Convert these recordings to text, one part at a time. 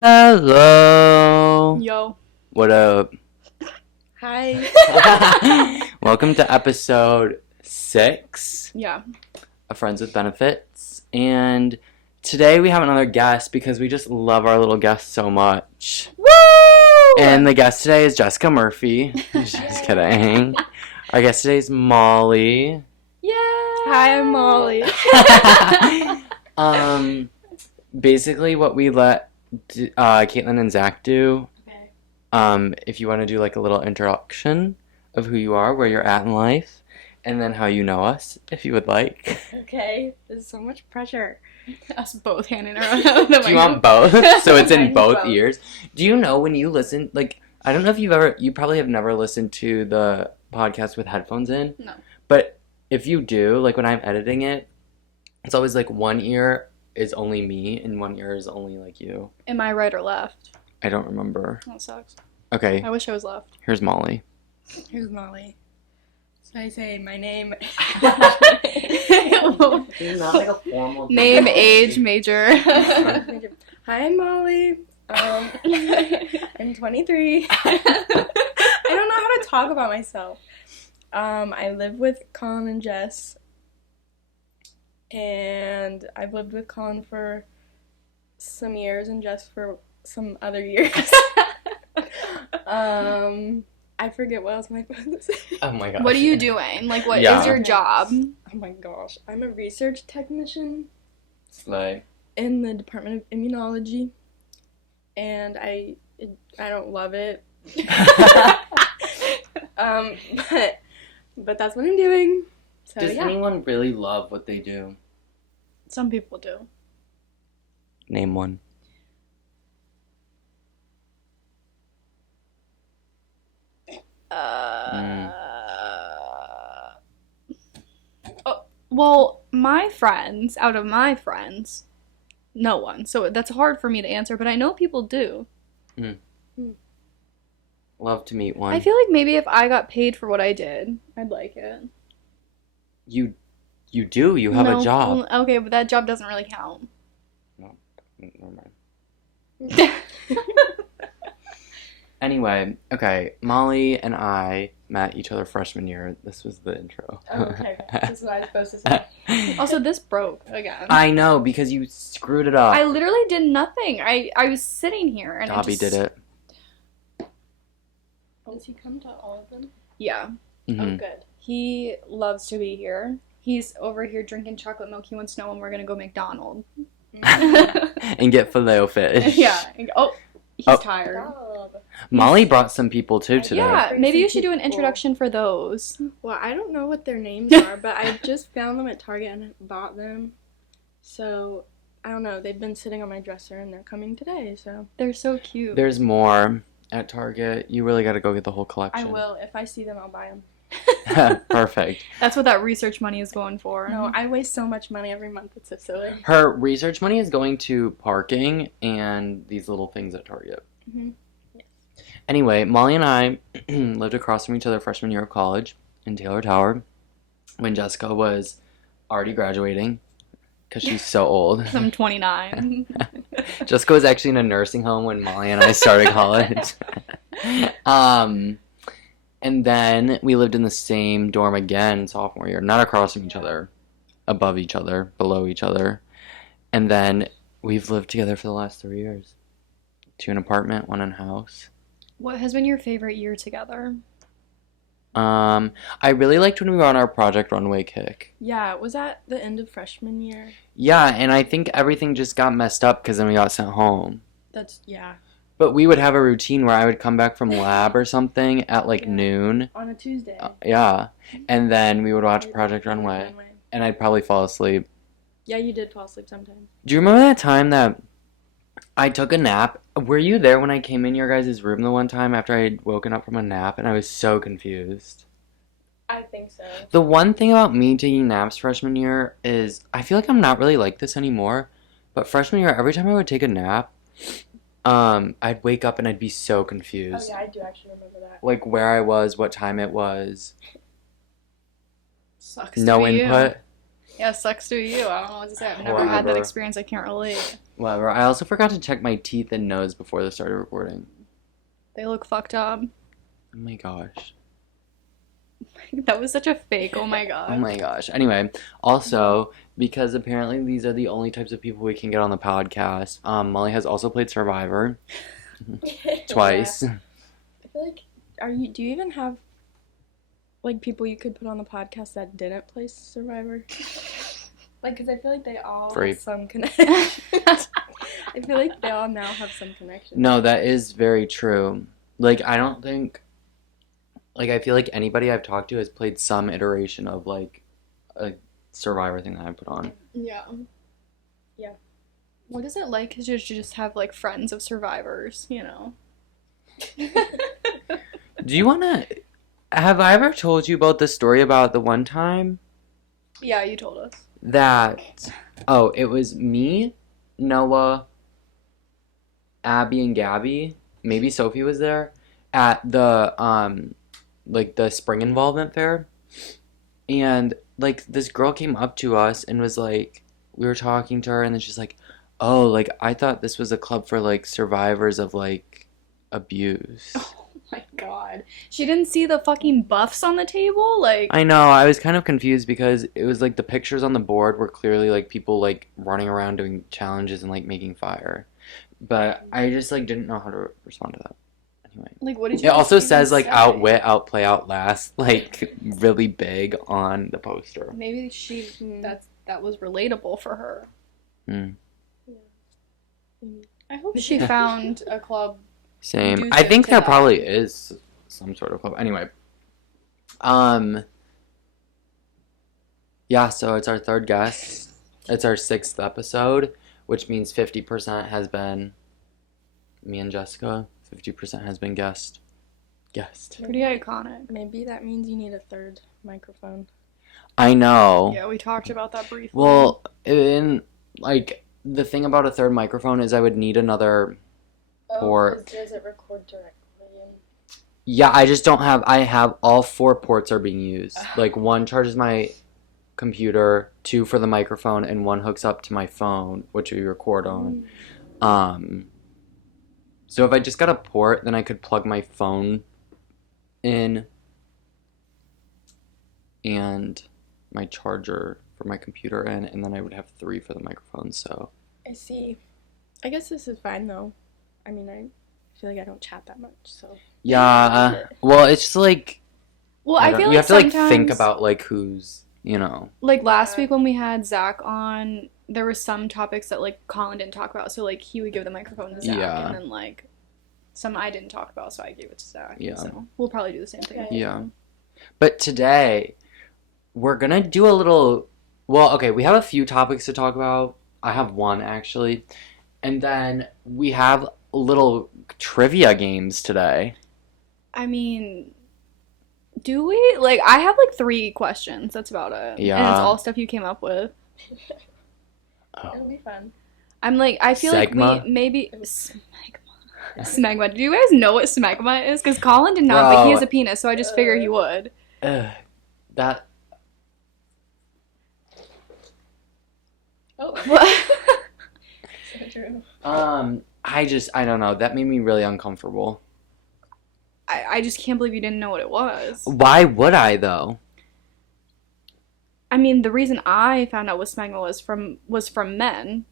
Hello. Yo. What up? Hi. Welcome to episode 6 Yeah. of Friends with Benefits. And today we have another guest because we just love our little guest so much. Woo! And the guest today is Jessica Murphy. Just kidding. Our guest today is Molly. Yeah. Hi, I'm Molly. Basically what we let Caitlin and Zach do. Okay. If you want to do like a little introduction of who you are, where you're at in life, and then how you know us, if you would like. Okay, this is so much pressure. Us both handing around. Do you want both? So it's I in need both both. ears. Do you know when you listen, like, I don't know if you probably have never listened to the podcast with headphones in. No. But if you do, like when I'm editing it, it's always like one ear is only me and one ear is only like you. Am I right or left? I don't remember. That sucks. Okay, I wish I was left. here's Molly. Here's Molly. So I say my name. It's not like a formal Name, age, major. Hi, I'm Molly. I'm 23. I don't know how to talk about myself. I live with Colin and Jess. And I've lived with Colin for some years and Jess for some other years. I forget what else am I supposed to say. Oh my gosh. What are you doing? Like, what is Yeah. your job? Oh my gosh. I'm a research technician Slay. in the Department of Immunology. And I don't love it. But that's what I'm doing. So Does yeah. anyone really love what they do? Some people do. Name one. Oh, well, out of my friends, no one. So that's hard for me to answer, but I know people do. Love to meet one. I feel like maybe if I got paid for what I did, I'd like it. You do. You have No, a job. well, okay, but that job doesn't really count. Never mind. Anyway, okay. Molly and I met each other freshman year. This was the intro. Oh, okay. This is what I was supposed to say. Also, this broke again. I know because you screwed it up. I literally did nothing. I was sitting here and Dobby did it. Does he come to all of them? Yeah, Oh, Mhm. good. he loves to be here. He's over here drinking chocolate milk. He wants to know when we're gonna go McDonald's. And get filet-o-fish. Yeah. Oh, he's Oh. tired. Dog. Molly brought some people too today. Yeah, Bring maybe some you should do an people. introduction for those. Well, I don't know what their names are, but I just found them at Target and bought them. So, I don't know. They've been sitting on my dresser and they're coming today, so. They're so cute. There's more at Target. You really got to go get the whole I collection. will. If I see them, I'll buy them. Perfect. That's what that research money is going for. No, I waste so much money every month. It's so silly. Her research money is going to parking and these little things at Target. Mhm. Anyway, Molly and I lived across from each other freshman year of college in Taylor Tower when Jessica was already graduating because she's so old. I'm 29. Jessica was actually in a nursing home when Molly and I started college. And then we lived in the same dorm again sophomore year, not across from each other, above each other, below each other. And then we've lived together for the last 3 years. 2 in an apartment, 1 in a house. What has been your favorite year together? I really liked when we were on our Project Runway kick. Yeah, was that the end of freshman year? Yeah, and I think everything just got messed up because then we got sent home. Yeah. But we would have a routine where I would come back from lab or something at like Yeah. noon. On a Tuesday. Yeah. And then we would watch You'd Project watch Runway. And I'd probably fall asleep. Yeah, you did fall asleep sometimes. Do you remember that time that I took a nap? Were you there when I came in your guys' room the one time after I had woken up from a nap and I was so confused? I think so. The one thing about me taking naps freshman year is I feel like I'm not really like this anymore. But freshman year, every time I would take a nap, I'd wake up and I'd be so Oh confused. yeah, I do actually remember that. Like where I was, what time it was. Sucks No to be you. input. Yeah, sucks to you. I don't know what to say. I've never had that Whatever. experience. I can't relate. Whatever. I also forgot to check my teeth and nose before they started recording. They look fucked up. Oh my gosh. That was such a fake. Oh my god. Oh my gosh. Anyway, also, because apparently these are the only types of people we can get on the podcast, Molly has also played Survivor twice. Yeah. I feel like, do you even have, like, people you could put on the podcast that didn't play Survivor? Like, because I feel like they all Free. have some connection. I feel like they all now have some connection. No, that is very true. Like, I don't think... Like, I feel like anybody I've talked to has played some iteration of, like, a Survivor thing that I put on. Yeah. Yeah. What is it like to just have, like, friends of survivors, you know? Do you want to... Have I ever told you about the story about the one time Yeah, you told us. that... Oh, it was me, Noah, Abby, and Gabby. Maybe Sophie was there. At the, like, the spring involvement fair. And, like, this girl came up to us and was like... We were talking to her, and then she's like, oh, like, I thought this was a club for, like, survivors of, like, abuse. Oh my god. She didn't see the fucking buffs on the table? Like... I know, I was kind of confused because it was, like, the pictures on the board were clearly, like, people, like, running around doing challenges and, like, making fire. But I just, like, didn't know how to respond to that. Anyway. Like, what did you It also even says, like, say? outwit, outplay, outlast, like, really big on the poster. Maybe that was relatable for her. Hmm. I hope she found a club. Same. I conducive think to there that. probably is some sort of club. Anyway. Yeah, so it's our third guest. It's our 6th episode, which means 50% has been me and Jessica. 50% has been guest. Pretty iconic. Maybe that means you need a third microphone. I know. Yeah, we talked about that briefly. Well, like, the thing about a third microphone is I would need another port. Does it record directly? Yeah, I just don't have... I have... All 4 ports are being used. Like, 1 charges my computer, 2 for the microphone, and 1 hooks up to my phone, which we record on. So if I just got a port, then I could plug my phone in and my charger for my computer in, and then I would have 3 for the microphone, so... I see. I guess this is fine, though. I mean, I feel like I don't chat that much, so... Yeah, well, it's just like... Well, I feel you like have to, like, sometimes, think about, like, who's, you know... Like, last week when we had Zach on, there were some topics that, like, Colin didn't talk about, so, like, he would give the microphone to Zach, Yeah. and then, like, some I didn't talk about, so I gave it to Zach. Yeah. So we'll probably do the same thing. Yeah. But today, we're gonna do a little... Well, okay, we have a few topics to talk about. I have one, actually. And then we have little trivia games today. I mean, do we? Like, I have, like, 3 questions. That's about it. Yeah. And it's all stuff you came up with. It'll be fun. I'm like, I feel Segma? like we maybe... Smegma. Do you guys know what smegma is? Because Colin did not, but he has a penis, so I just figured he would. That... Oh. What? So true. I don't know. That made me really uncomfortable. I just can't believe you didn't know what it was. Why would I, though? I mean, the reason I found out what smegma was from men.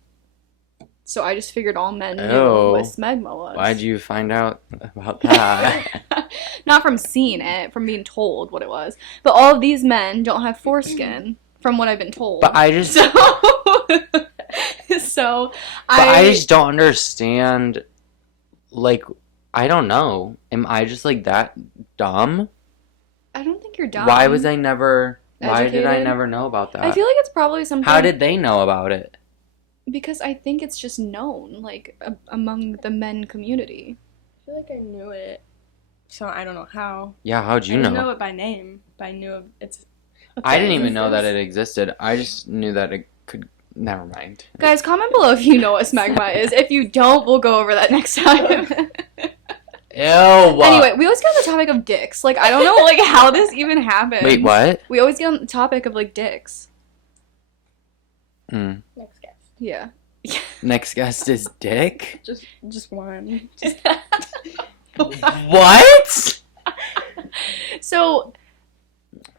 So I just figured all men knew Oh. what smegma was. Why'd you find out about that? Not from seeing it, from being told what it was. But all of these men don't have foreskin, from what I've been told. But I just... So I just don't understand, like, I don't know. Am I just, like, that dumb? I don't think you're dumb. Why did I never Educated? know about that? I feel like it's probably something. How did they know about it? Because I think it's just known, like, among the men community. I feel like I knew it. So I don't know how. Yeah, how'd you I didn't know? know it by name, but I knew it's... I didn't even know that it existed. I just knew that it could... Never mind. Guys, comment below if you know what smegma is. If you don't, we'll go over that next time. Ew! Anyway, we always get on the topic of dicks. Like, I don't know, like, how this even happened. Wait, what? We always get on the topic of, like, dicks. Mm. Next guess. Yeah. Next guest is Dick. Just one. What? So,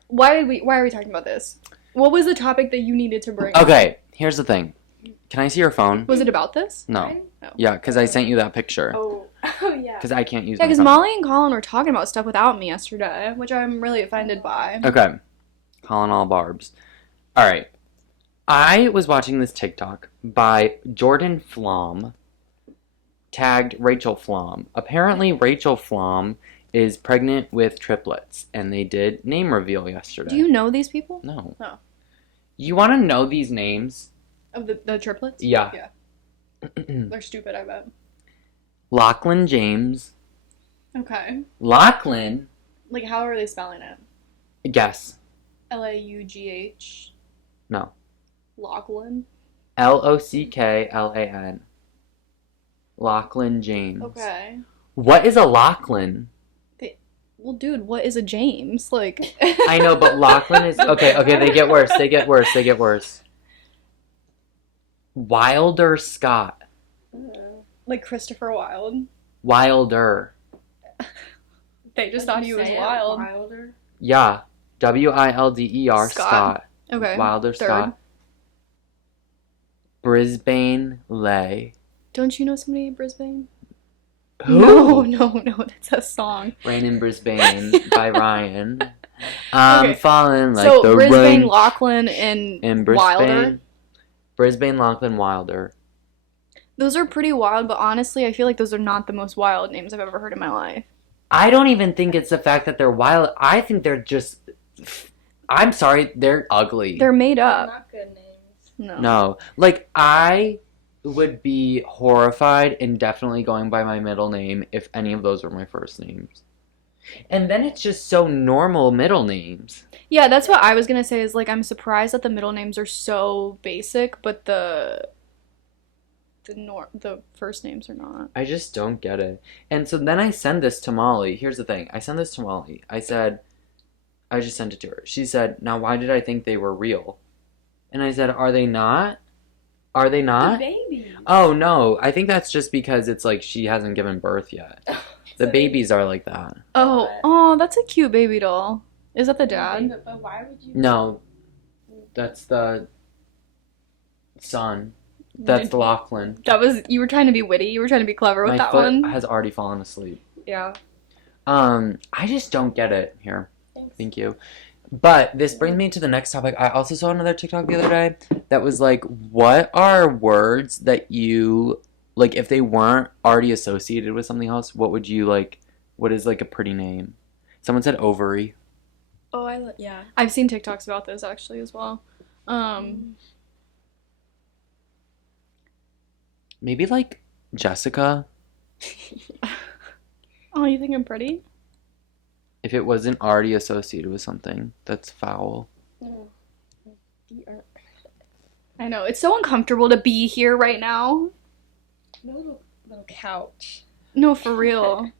why are we talking about this? What was the topic that you needed to bring up? Okay, here's the thing. Can I see your phone? Was it about this? No. Mine? Oh. Yeah, because I sent you that picture. Oh yeah. Because I can't use Yeah, my because phone. Molly and Colin were talking about stuff without me yesterday, which I'm really offended by. Okay. Calling all barbs. Alright. I was watching this TikTok by Jordan Flom, tagged Rachel Flom. Apparently, Rachel Flom is pregnant with triplets, and they did name reveal yesterday. Do you know these people? No. Oh. You want to know these names? Of the triplets? Yeah. Yeah. They're stupid, I bet. Lachlan James. Okay. Lachlan. Like, how are they spelling it? Guess. Laugh? No. Lachlan? Locklan. Lachlan James. Okay. What is a Lachlan? Well, dude, what is a James? Like... I know, but Lachlan is... Okay, they get worse. Wilder Scott. Like Christopher Wilde. Wilder. They just thought he was wild. Wilder. Yeah. Wilder Scott. Okay. Wilder Third. Scott. Brisbane Lay. Don't you know somebody in Brisbane? Who? No, that's a song. Rain in Brisbane by Ryan. I'm Okay. falling like So the Brisbane, rain. Lachlan, and In Brisbane. Wilder. Brisbane, Lachlan, Wilder. Those are pretty wild, but honestly, I feel like those are not the most wild names I've ever heard in my life. I don't even think it's the fact that they're wild. I think they're just... I'm sorry, they're ugly. They're made up. Not good names. No. Like, I would be horrified and definitely going by my middle name if any of those were my first names. And then it's just so normal middle names. Yeah, that's what I was gonna say. Is like I'm surprised that the middle names are so basic, but the first names are not. I just don't get it. And so then I send this to Molly. Here's the thing. I send this to Molly. I just sent it to her. She said, now why did I think they were real? And I said, are they not? Are they not? The baby. Oh, no. I think that's just because it's like she hasn't given birth yet. The babies are like that. Oh, that's a cute baby doll. Is that the dad? But why would you? No. That's the son. That's Lachlan. You were trying to be witty. You were trying to be clever with My that foot one. has already fallen asleep. Yeah. I just don't get it. Here. Thanks. Thank you. But this brings me to the next topic. I also saw another TikTok the other day that was like, what are words that you, like, if they weren't already associated with something else, what would you, like, what is, like, a pretty name? Someone said ovary. Oh, yeah. I've seen TikToks about this actually as well. Maybe, like, Jessica, Oh, you think I'm pretty? if it wasn't already associated with something that's foul. I know. It's so uncomfortable to be here right now. No little couch. No, for real.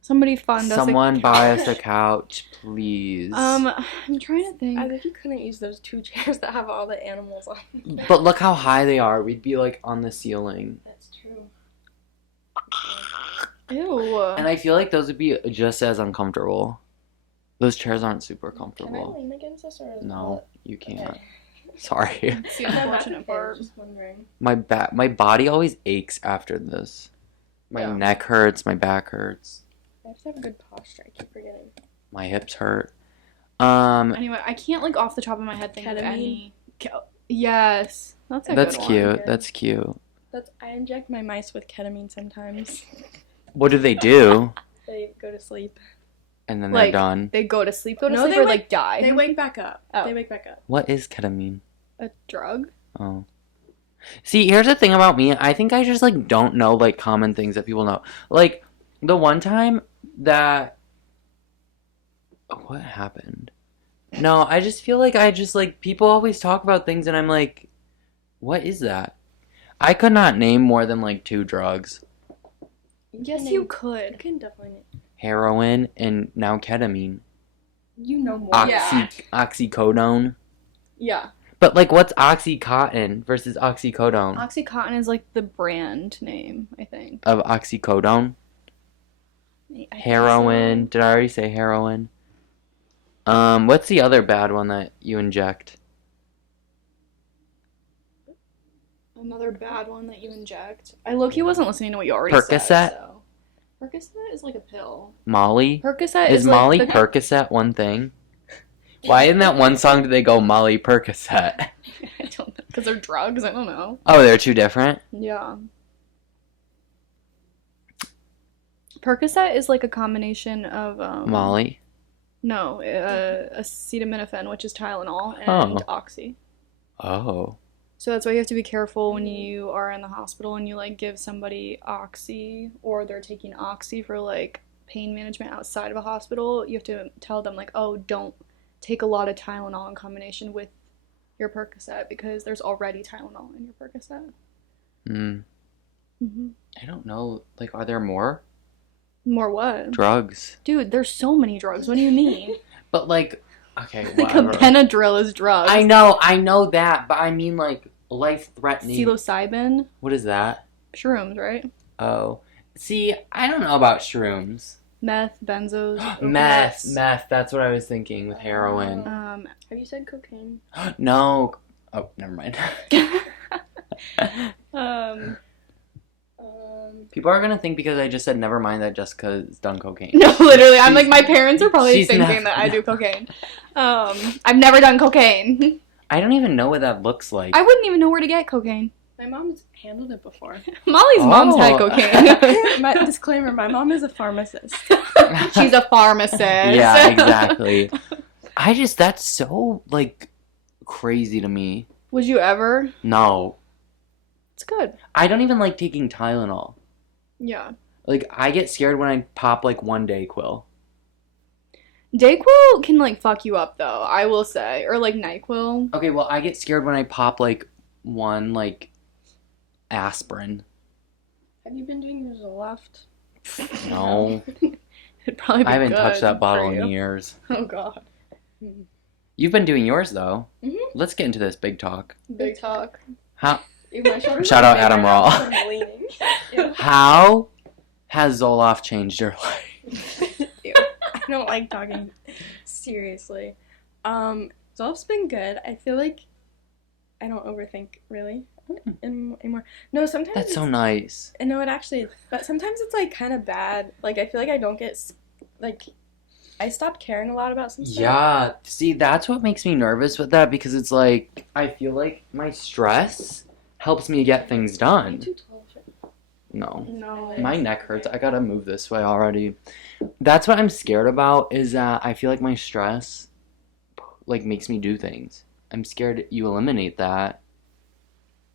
Somebody fund us a Someone couch. buy us a couch, please. I'm trying to think. I think you couldn't use those two chairs that have all the animals on them. But look how high they are. We'd be, like, on the ceiling. That's true. Ew. And I feel like those would be just as uncomfortable. Those chairs aren't super Can I comfortable. lean against this or? No, you can't. Okay. Sorry. It's the No, that's unfortunate okay, part. Just wondering. My body always aches after this. My Yeah. neck hurts, my back hurts, I have to have a good posture. I keep forgetting. my hips hurt. Anyway, I can't like off the top of my head think of Ketamine? any. Yes, that's a That's good cute. one. That's cute. I inject my mice with ketamine sometimes. What do they do? They go to sleep. And then they're Like, done. They go to sleep, No, or they like die. They wake back up. Oh. They wake back up. What is ketamine? A drug. Oh. See, here's the thing about me. I think I just, like, don't know, like, common things that people know. Like, the one time that... What happened? No, I just feel like people always talk about things and I'm like, what is that? I could not name more than, like, 2 drugs. Yes, can you name- could. You can definitely name. Heroin and now ketamine. You know more. Yeah. Oxycodone. Yeah. But, like, what's Oxycontin versus oxycodone? Oxycontin is like the brand name, I think. Of oxycodone? I think Heroin. so. Did I already say heroin? What's the other bad one that you inject? Another bad one that you inject. I low-key wasn't listening to what you already Percocet? said. So. Percocet is like a pill. Molly? Percocet Is is Molly like the... Percocet one thing? Why in that one song do they go Molly Percocet? I don't know. Because they're drugs? I don't know. Oh, they're two different? Yeah. Percocet is like a combination of Molly? No, acetaminophen, which is Tylenol, and Oh. Oxy. Oh. So that's why you have to be careful when you are in the hospital and you like give somebody Oxy or they're taking Oxy for like pain management outside of a hospital. You have to tell them like, oh, don't take a lot of Tylenol in combination with your Percocet because there's already Tylenol in your Percocet. Hmm. I don't know. Like, are there more More what? drugs? Dude, there's so many drugs. What do you mean? But, like, okay, Like a whatever. Benadryl is drugs. I know that, but I mean, like, life-threatening. Psilocybin. What is that? Shrooms, right? Oh. See, I don't know about shrooms. Meth, benzos, Meth, opiates. that's what I was thinking with heroin. Have you said cocaine? No. Oh, never mind. Um, People are gonna think because I just said never mind that Jessica's done cocaine. no, literally, I'm like, my parents are probably she's thinking never- that I do cocaine. I've never done cocaine. I don't even know what that looks like. I wouldn't even know where to get cocaine. My mom's handled it before. Molly's mom's had Oh. cocaine. My disclaimer: my mom is a pharmacist. She's a pharmacist. Yeah, exactly. That's so, like, crazy to me. Would you ever? No. It's good. I don't even like taking Tylenol. Yeah. Like, I get scared when I pop, like, one Dayquil. Dayquil can like fuck you up though, I will say. Or like NyQuil. Okay, well, I get scared when I pop, like, one, like, aspirin. Have you been doing your Zoloft? No. It'd probably be I haven't good touched that bottle for you. in years. Oh god. You've been doing yours, though. Mhm. Let's get into this big talk. Big talk. How Ew, my shoulders Shout are out big Adam right now Raw. 'cause I'm leaning. Ew. how has Zoloft changed your life? Ew. I don't like talking seriously. Zoloft's been good. I feel like I don't overthink really anymore. No, sometimes That's so it's- nice. I know it actually is, but sometimes it's like kind of bad. Like I feel like I don't get like I stopped caring a lot about some stuff. Yeah, see, that's what makes me nervous with that because it's like, I feel like my stress helps me get things Are you done. too tall for it? No. No. My neck hurts. I gotta move this way already. That's what I'm scared about is that I feel like my stress, like, makes me do things. I'm scared you eliminate that.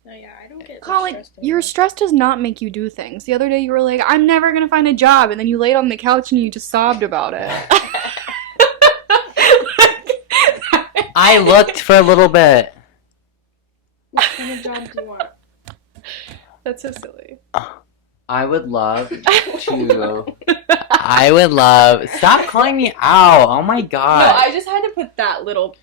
No, yeah, I don't get that Colin, stressed your anymore. stress does not make you do things. The other day you were like, I'm never gonna find a job, and then you laid on the couch and you just sobbed about it. I looked for a little bit. What kind of job do you want? That's so silly. I would love to. I would love. Stop calling me out. Oh my No, god. I just had to put that little.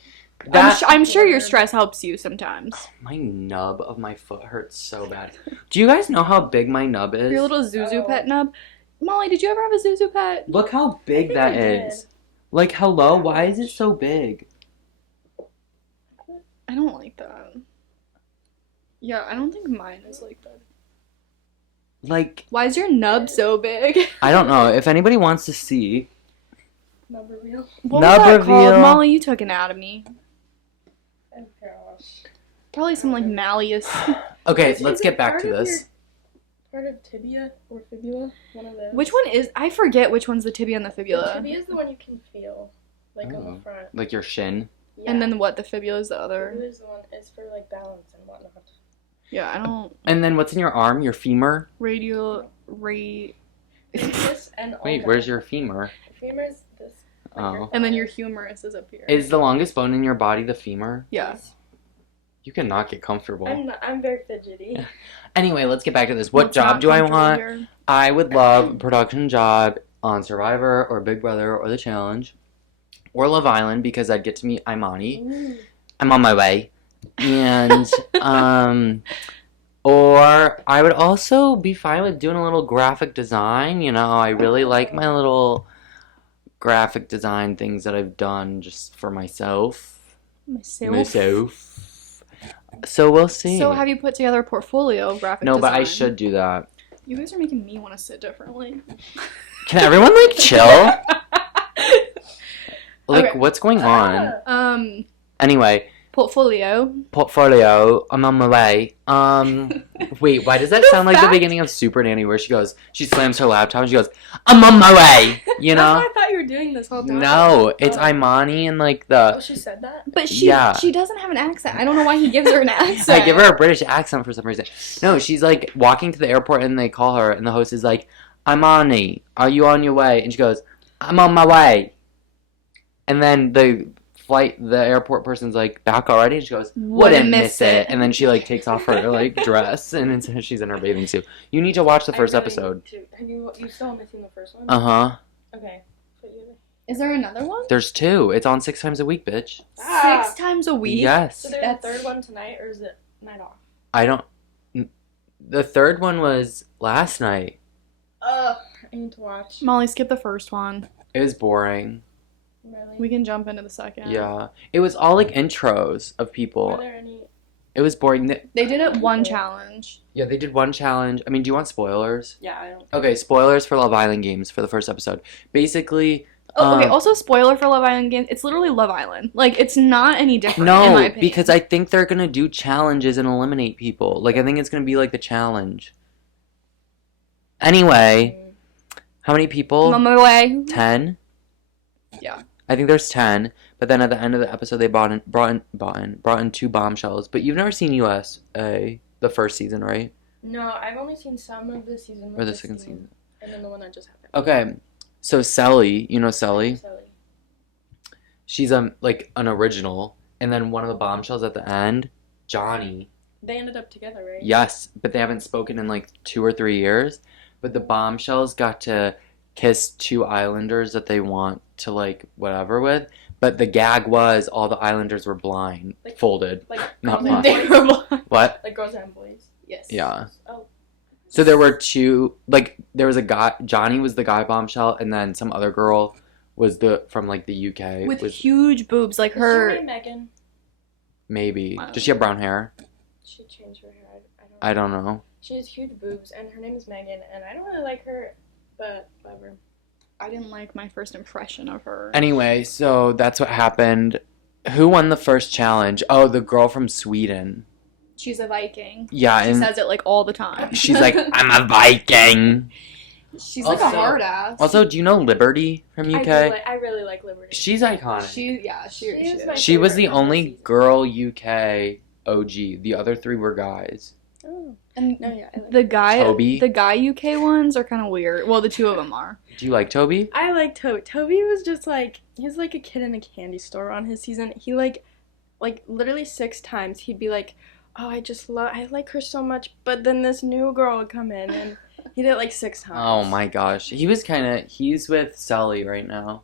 That I'm sure your stress helps you sometimes. my nub of my foot hurts so bad. Do you guys know how big my nub is? Your little Zuzu Oh. pet nub. Molly, did you ever have a Zuzu pet? Look how big think that I did. is. Like, hello, why is it so big? I don't like that. Yeah, I don't think mine is like that. Like, Why is your nub so big? I don't know. If anybody wants to see, Nub reveal? What Nub was that called? reveal. Molly, you took anatomy. Oh gosh. Probably some like malleus. okay, Is let's it get back part to of this. Part of tibia or fibula? One of those. Which one is? I forget which one's the tibia and the The fibula. tibia is the one you can feel, like on Oh. the front. Like your shin. Yeah. And then what? The fibula is the other. Fibula is the one is for like balance and whatnot. Yeah, I don't. And then what's in your arm? Your femur? Radial. This and Wait, ulna. where's your femur? The femur is this. like Oh. And then your humerus is up here. Is the longest bone in your body the femur? Yeah. You cannot get comfortable. I'm very fidgety. Anyway, let's get back to this. What Let's job not do I comfortable want? here. I would love a production job on Survivor or Big Brother or The Challenge or Love Island because I'd get to meet Imani. Ooh. I'm on my way. And or I would also be fine with doing a little graphic design. You know, I really like my little graphic design things that I've done just for myself. Myself. So we'll see. So have you put together a portfolio of graphic No, design? but I should do that. You guys are making me want to sit differently. Can everyone like chill? Like, Okay. what's going on? Anyway, Portfolio. I'm on my way. Wait, why does that sound like the beginning of Super Nanny where she slams her laptop and she goes, I'm on my way, you That's know? what I thought you were doing this whole time. No, it's Imani and like Oh, the, she said that? But she doesn't have an accent. I don't know why he gives her an accent. I give her a British accent for some reason. No, she's like walking to the airport and they call her and the host is like, Imani, are you on your way? And she goes, I'm on my way. And then the airport person's like, back already? And she goes, wouldn't miss it. And then she like takes off her like dress and she's in her bathing suit. You need to watch the first episode. Have you still haven't seen the first one? Uh-huh. Okay. Is there another one? There's 2. It's on 6 times a week, bitch. 6 times a week? Yes. So there's a third one tonight, or is it night off? I don't... The third one was last night. I need to watch. Molly, skip the first one. It was boring. Really? We can jump into the second. Yeah. It was all like intros of people. Were there any... It was boring. They did it one challenge. Yeah, they did one challenge. I mean, do you want spoilers? Yeah, I don't... Okay, spoilers for Love Island Games for the first episode. Basically... Oh, okay, also spoiler for Love Island Games. It's literally Love Island. Like, it's not any different, in my No, opinion. because I think they're gonna do challenges and eliminate people. Like, I think it's gonna be like the challenge. Anyway, how many people? I'm on my way. 10? Yeah. I think there's 10, but then at the end of the episode they brought in 2 bombshells. But you've never seen USA, the first season, right? No, I've only seen some of the season. Or the second season. And then the one that just happened. Okay, so Selly, you know Selly? Silly. She's like an original, and then one of the bombshells at the end, Johnny. They ended up together, right? Yes, but they haven't spoken in like 2 or 3 years. But the bombshells got to kiss 2 islanders that they want to like whatever with. But the gag was all the islanders were blind, Like- folded. Like Not girls and blind. boys. What? Like girls and boys. Yes. Yeah. Oh. So there were 2, like there was a guy, Johnny was the guy bombshell, and then some other girl was from like the UK. With was huge boobs, like Is her her. name Megan? maybe. Wow. Does she have brown hair? She changed her hair. I don't know. She has huge boobs, and her name is Megan, and I don't really like her, but whatever. I didn't like my first impression of her. Anyway, so that's what happened. Who won the first challenge? Oh, the girl from Sweden. She's a Viking. Yeah, She and says it like all the time. she's like, I'm a Viking. She's like a Also- hard ass. Also, do you know Liberty from UK? I really like Liberty. She's iconic. she is my She was favorite the from only this season. girl UK OG. The other 3 were guys. Oh. And No, yeah, I like the guy, Toby? the guy UK ones are kind of weird. Well, the 2 of them are. Do you like Toby? I like Toby. Toby was just like, he was like a kid in a candy store on his season. He like literally 6 times he'd be like, oh, I like her so much, but then this new girl would come in, and he did it like 6 times. Oh my gosh. He's with Selly right now.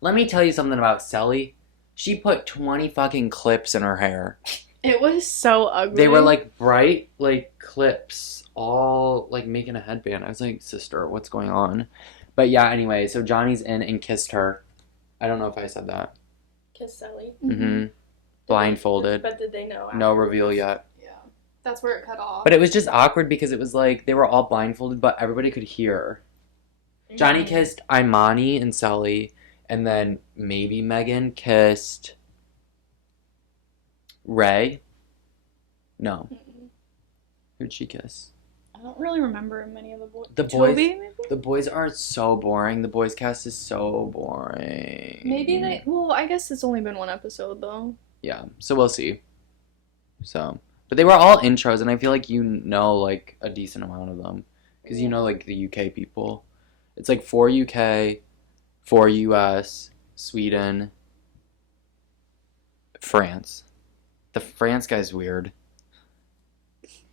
Let me tell you something about Selly. She put 20 fucking clips in her hair. It was so ugly. They were like bright, like clips, all like making a headband. I was like, sister, what's going on? But yeah, anyway, so Johnny's in and kissed her. I don't know if I said that. Kiss Sally. Mm-hmm. Blindfolded. But did they know? No reveal yet. Yeah, that's where it cut off. But it was just awkward because it was like they were all blindfolded, but everybody could hear. Johnny kissed Imani and Sally, and then maybe Megan kissed Ray. No. Mm-mm. Who'd she kiss? I don't really remember many of the boys. The boys. Toby, maybe? The boys are so boring. The boys cast is so boring. Maybe they. Well, I guess it's only been 1 episode though. Yeah, so we'll see. So, but they were all intros, and I feel like you know like a decent amount of them because you know like the UK people. It's like 4 UK, 4 US, Sweden, France. The France guy's weird.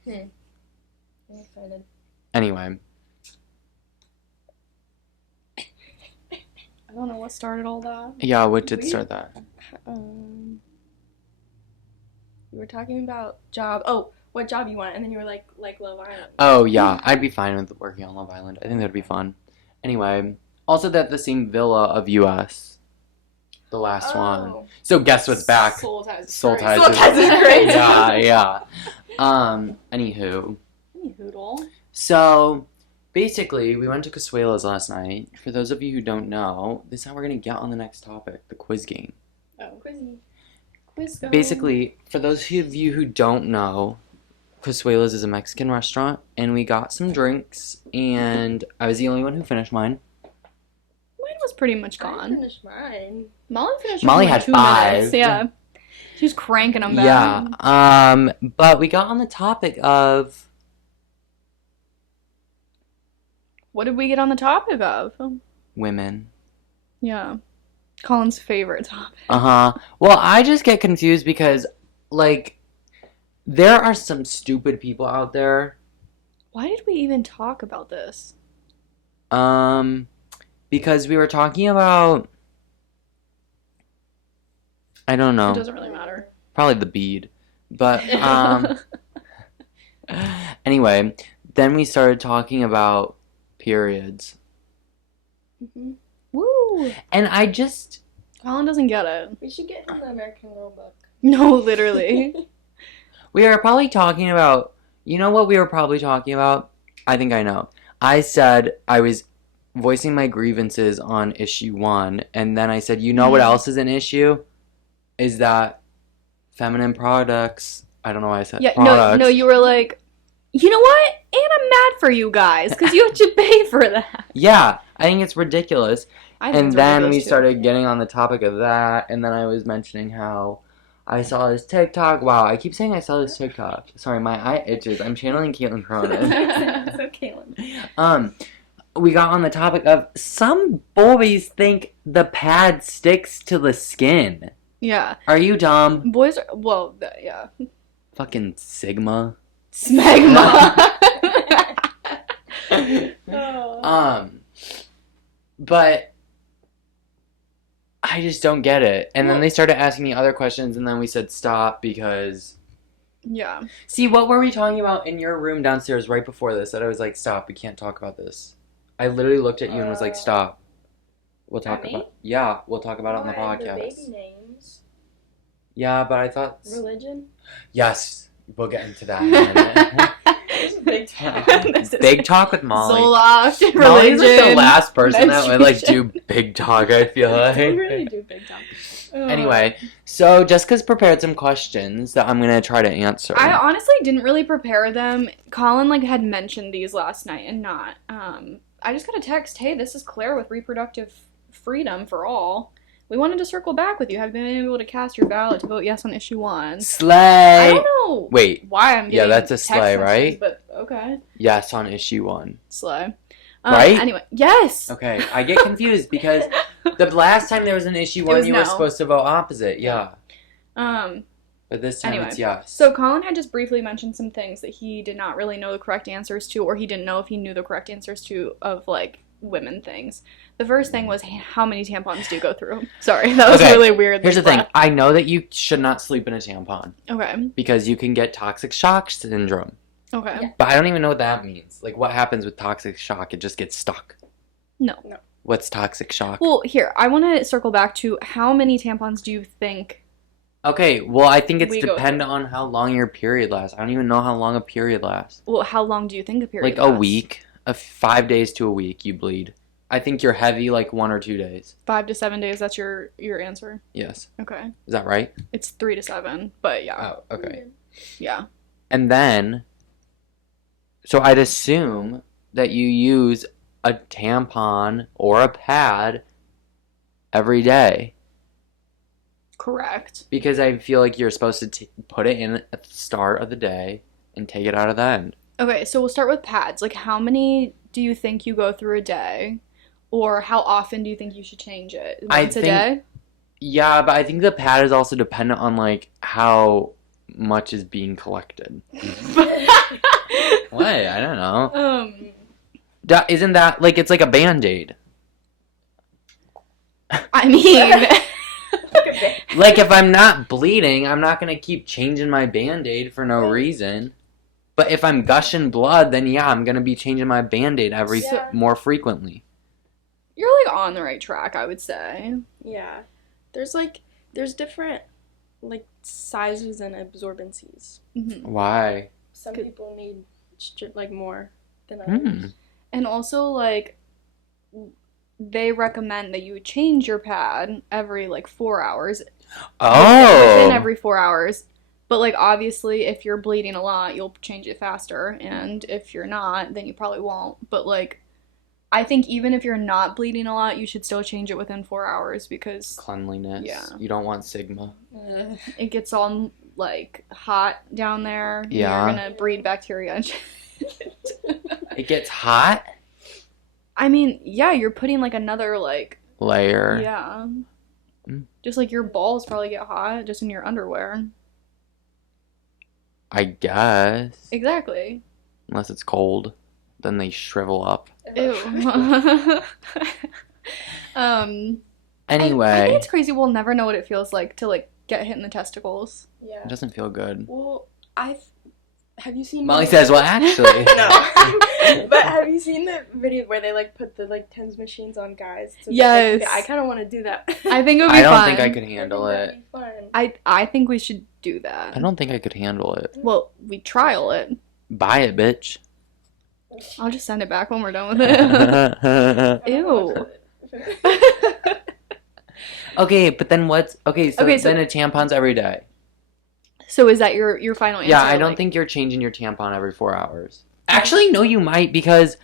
I'm excited. Anyway, I don't know what started all that. yeah, what did Weird. start that? You were talking about job. Oh, what job you want, and then you were like Love Island. Oh, yeah. I'd be fine with working on Love Island. I think that'd be fun. Anyway, also that the same villa of US. The last one. Oh. So guess what's back? Soul Ties. Soul Ties. Soul Ties is great. Yeah. Anywho. Any hoodle. So, basically, we went to Casuela's last night. For those of you who don't know, this is how we're going to get on the next topic, the quiz game. Oh, quizzy. Quiz go. Basically, for those of you who don't know, Casuela's is a Mexican restaurant, and we got some drinks, and I was the only one who finished mine. Mine was pretty much I gone. finished mine. Molly finished Molly in like had 2 5. minutes. Yeah. She was cranking them back. Yeah. But we got on the topic of... What did we get on the topic of? women. Yeah. Colin's favorite topic. Uh-huh. Well, I just get confused because, like, there are some stupid people out there. Why did we even talk about this? Because we were talking about, I don't know, It doesn't really matter. probably the bead. But, anyway, then we started talking about periods. Mm-hmm. Woo! And I just, Colin doesn't get it. We should get in the American Girl book. No, literally. we were probably talking about, you know what we were probably talking about? I think I know. I said I was voicing my grievances on issue 1, and then I said, you know what else is an issue? Is that feminine products. I don't know why I said Yeah, products. no, you were like, you know what? And I'm mad for you guys, because you have to pay for that. Yeah, I think it's ridiculous. I think And it's then we ridiculous, too. started getting on the topic of that, and then I was mentioning how I saw this TikTok. Wow, I keep saying I saw this TikTok. Sorry, my eye itches. I'm channeling Caitlin Cronin. So Caitlin. We got on the topic of some boys think the pad sticks to the skin. Yeah. Are you dumb? Boys are, well, yeah. Fucking Sigma. Smegma. Oh. But I just don't get it. And then they started asking me other questions, and then we said stop because... Yeah. See, what were we talking about in your room downstairs right before this that I was like, stop, we can't talk about this? I literally looked at you and was like, stop. We'll talk me? about... Yeah, we'll talk about it on the Why, podcast. baby names. Yeah, but I thought... Religion. Yes, we'll get into that in a minute. This is big talk. This is Big talk with Molly. Zoloft, religion. Molly's like the last person that would like do menstruation. big talk, I feel like. We really do big talk. Anyway, so Jessica's prepared some questions that I'm gonna try to answer. I honestly didn't really prepare them. Colin like had mentioned these last night and not. I just got a text, hey, this is Claire with reproductive freedom for all. We wanted to circle back with you. Have you been able to cast your ballot to vote yes on issue 1? Slay! I don't know Wait, why I'm getting yeah, that's a text slay, messages, right? But okay. yes on issue 1. Slay. Right? Anyway, yes! Okay, I get confused because the last time there was an issue 1, was you no. were supposed to vote opposite, yeah. Um, But this time Anyway, it's yes. so Colin had just briefly mentioned some things that he did not really know the correct answers to, or he didn't know if he knew the correct answers to, of like women things. The first thing was, how many tampons do you go through? Sorry, that was Okay, really weird. Here's the thing. I know that you should not sleep in a tampon Okay. because you can get toxic shock syndrome. Okay. Yeah. But I don't even know what that means. Like, what happens with toxic shock? It just gets stuck. No. What's toxic shock? Well, here, I want to circle back to how many tampons do you think? Okay, well, I think it's We go dependent on how long your period lasts. I don't even know how long a period lasts. Well, how long do you think a period Like a lasts? week. 5 days to a week, you bleed. I think you're heavy like 1 or 2 days. 5 to 7 days, that's your answer? Yes. Okay. Is that right? It's 3 to 7, but yeah. Oh, okay. Yeah. And then, so I'd assume that you use a tampon or a pad every day. Correct. Because I feel like you're supposed to put it in at the start of the day and take it out of the end. Okay, so we'll start with pads. Like, how many do you think you go through a day? Or how often do you think you should change it? Once a day? Yeah, but I think the pad is also dependent on, like, how much is being collected. What? I don't know. Isn't that, like, it's like a Band-Aid. I mean, Like, if I'm not bleeding, I'm not gonna keep changing my Band-Aid for no reason. But if I'm gushing blood, then yeah, I'm gonna be changing my Band-Aid more frequently. You're like on the right track, I would say. Yeah. There's different like sizes and absorbencies. Mm-hmm. Why? Some people need like more than others. And also, like, they recommend that you change your pad every, like, 4 hours. Within every 4 hours. But, like, obviously, if you're bleeding a lot, you'll change it faster. And if you're not, then you probably won't. But, like, I think even if you're not bleeding a lot, you should still change it within 4 hours because... Cleanliness. Yeah. You don't want sigma. It gets all, like, hot down there. Yeah. You're gonna breed bacteria. It gets hot? I mean, yeah, you're putting, like, another, like... Layer. Yeah. Just, like, your balls probably get hot just in your underwear. I guess. Exactly. Unless it's cold. Then they shrivel up. Ew. Anyway. I think it's crazy we'll never know what it feels like to, like, get hit in the testicles. Yeah. It doesn't feel good. Well, have you seen... Molly says, well, actually. No. But have you seen the video where they, like, put the, like, TENS machines on guys? Yes. I kind of want to do that. I think it would be I don't fun. think I could handle it. I think we should do that. I don't think I could handle it. Well, we trial it. Buy it, bitch. I'll just send it back when we're done with it. Ew. Okay, but then what's... Okay, so then a tampon's every day. So is that your final answer? Yeah, I don't think you're changing your tampon every 4 hours. Actually, no, you might, because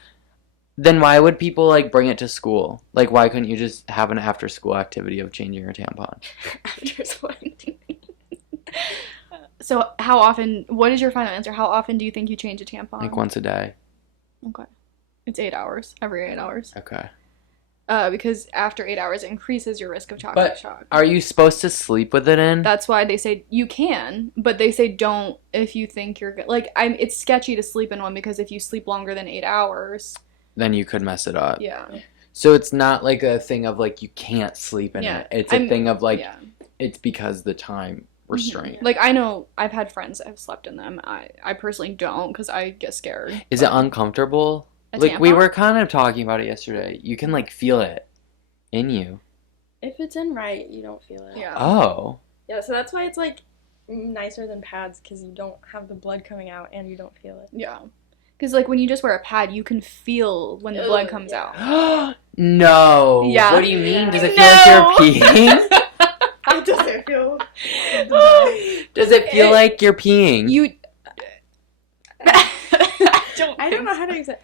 then why would people, like, bring it to school? Like, why couldn't you just have an after-school activity of changing your tampon? After school activity. So how often... What is your final answer? How often do you think you change a tampon? Like, once a day. Okay. It's 8 hours. Every 8 hours. Okay. Because after 8 hours, it increases your risk of chocolate shock. Are you supposed to sleep with it in? That's why they say you can, but they say don't if you think you're good. Like, it's sketchy to sleep in one because if you sleep longer than 8 hours... Then you could mess it up. Yeah. So it's not like a thing of, like, you can't sleep in it. It's a thing of, like, it's because the time restraint. Like, I know I've had friends that have slept in them. I personally don't because I get scared. Is it uncomfortable? Like, we were kind of talking about it yesterday. You can, like, feel it in you. If it's in right, you don't feel it. Yeah. Oh. Yeah, so that's why it's, like, nicer than pads, because you don't have the blood coming out and you don't feel it. Yeah. Because, like, when you just wear a pad, you can feel when the blood comes out. No. Yeah. What do you mean? Does it feel like you're peeing? It doesn't feel... Does it feel like you're peeing? I don't know how to explain.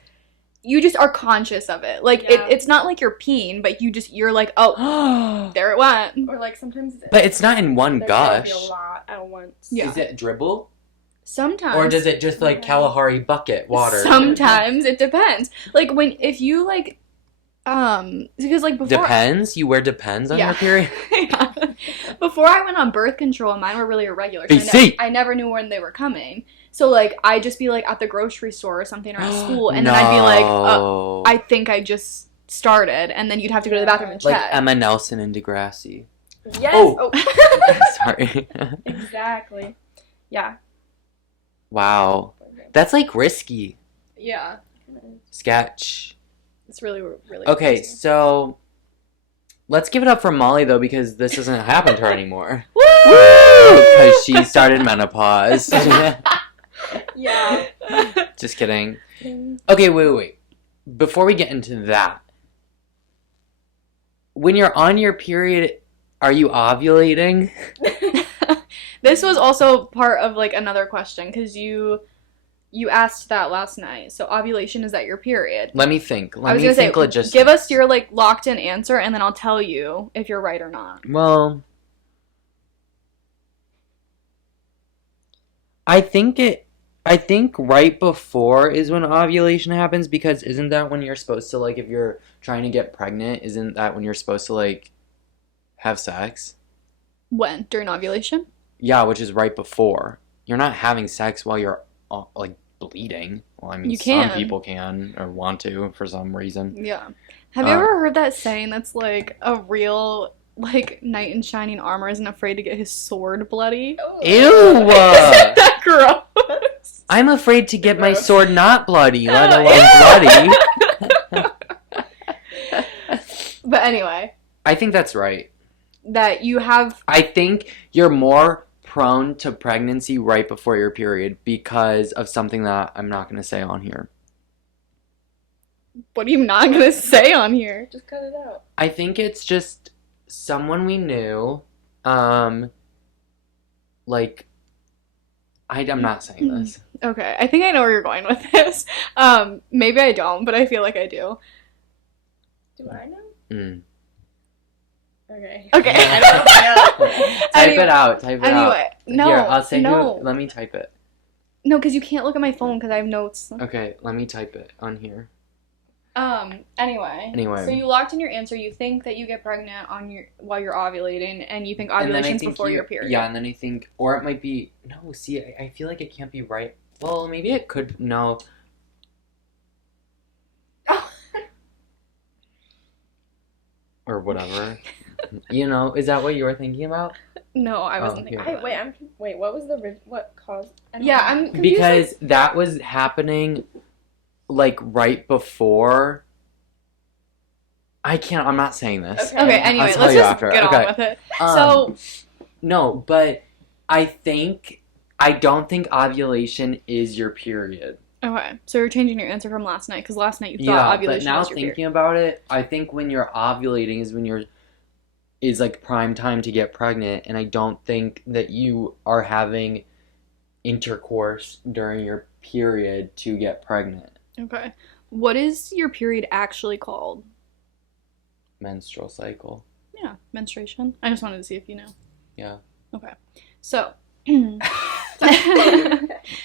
You just are conscious of it. Like, it's not like you're peeing, but you're like, oh, there it went. Or, like, sometimes... But it's not in one gush. There's a lot at once. Yeah. Is it dribble? Sometimes. Or does it just, like, Kalahari bucket water? Sometimes. It depends. Like, if you, like, because, like, before... Depends? You wear Depends on your period? Yeah. Before I went on birth control, mine were really irregular. BC! I never knew when they were coming. So, like, I'd just be, like, at the grocery store or something or at school, and then I'd be like, I think I just started, and then you'd have to go to the bathroom and check. Like Emma Nelson in Degrassi. Yes! Oh! Sorry. Exactly. Yeah. Wow. That's, like, risky. Yeah. Sketch. It's really, really Okay, crazy. so... Let's give it up for Molly, though, because this doesn't happen to her anymore. Woo! Because she started menopause. Yeah. Just kidding. Okay, wait. Before we get into that, when you're on your period, are you ovulating? This was also part of, like, another question, because you asked that last night. So ovulation, is that your period? Let me think. I was gonna say, give us your, like, locked-in answer, and then I'll tell you if you're right or not. Well, I think right before is when ovulation happens, because isn't that when you're supposed to, like, if you're trying to get pregnant, isn't that when you're supposed to, like, have sex? When? During ovulation? Yeah, which is right before. You're not having sex while you're, like, bleeding. Well, I mean, You can. some people can or want to for some reason. Yeah. Have you ever heard that saying that's, like, a real like knight in shining armor isn't afraid to get his sword bloody. Ew! Isn't that gross? I'm afraid to get my Gross. sword not bloody, let Oh, alone bloody. But anyway, I think that's right. that you have. I think you're more prone to pregnancy right before your period because of something that I'm not going to say on here. What are you not gonna say on here? Just cut it out. I think it's just someone we knew, like, I'm not saying this. Okay, I think I know where you're going with this. Maybe I don't, but I feel like I do. Do I know? Mm. Okay. Okay. I don't know. Type Anyway- it out. Type it out. Anyway, no, Here, I'll say no, Let me type it. no, because you can't look at my phone because I have notes. Okay, let me type it on here. Anyway. Anyway. So you locked in your answer. You think that you get pregnant while you're ovulating, and you think And then I ovulation's think before your period. Yeah, and then I think, or it might be, no, see, I feel like it can't be right. Well, maybe it could, no. Or whatever. You know, is that what you were thinking about? No, I wasn't Oh, thinking. here. About that. Wait, what was what caused? I don't Yeah, know. I'm confused. Because that was happening, like, right before. I'm not saying this. Okay. Okay. Anyway, I'll tell let's you just after. get Okay. on with it. Um, So. No, but I don't think ovulation is your period. Okay, so you're changing your answer from last night because last night you thought Yeah, ovulation but now was your period. thinking about it, I think when you're ovulating is like prime time to get pregnant, and I don't think that you are having intercourse during your period to get pregnant. Okay, what is your period actually called? Menstrual cycle. Yeah, menstruation. I just wanted to see if you know. Yeah. Okay, so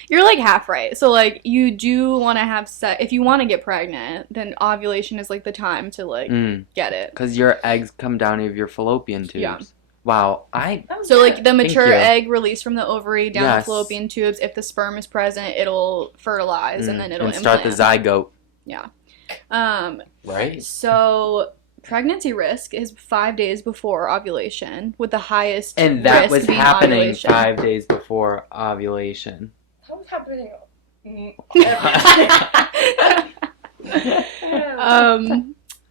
you're like half right. So like you do want to have sex if you want to get pregnant, then ovulation is like the time to like get it. Because your eggs come down of your fallopian tubes. Yeah. Wow, That was So good. like the mature you. egg released from the ovary down the Yes. fallopian tubes. If the sperm is present, it'll fertilize and then it'll and start the implant. zygote. Right? So pregnancy risk is 5 days before ovulation, with the highest And that risk was being happening ovulation. 5 days before ovulation. That was happening.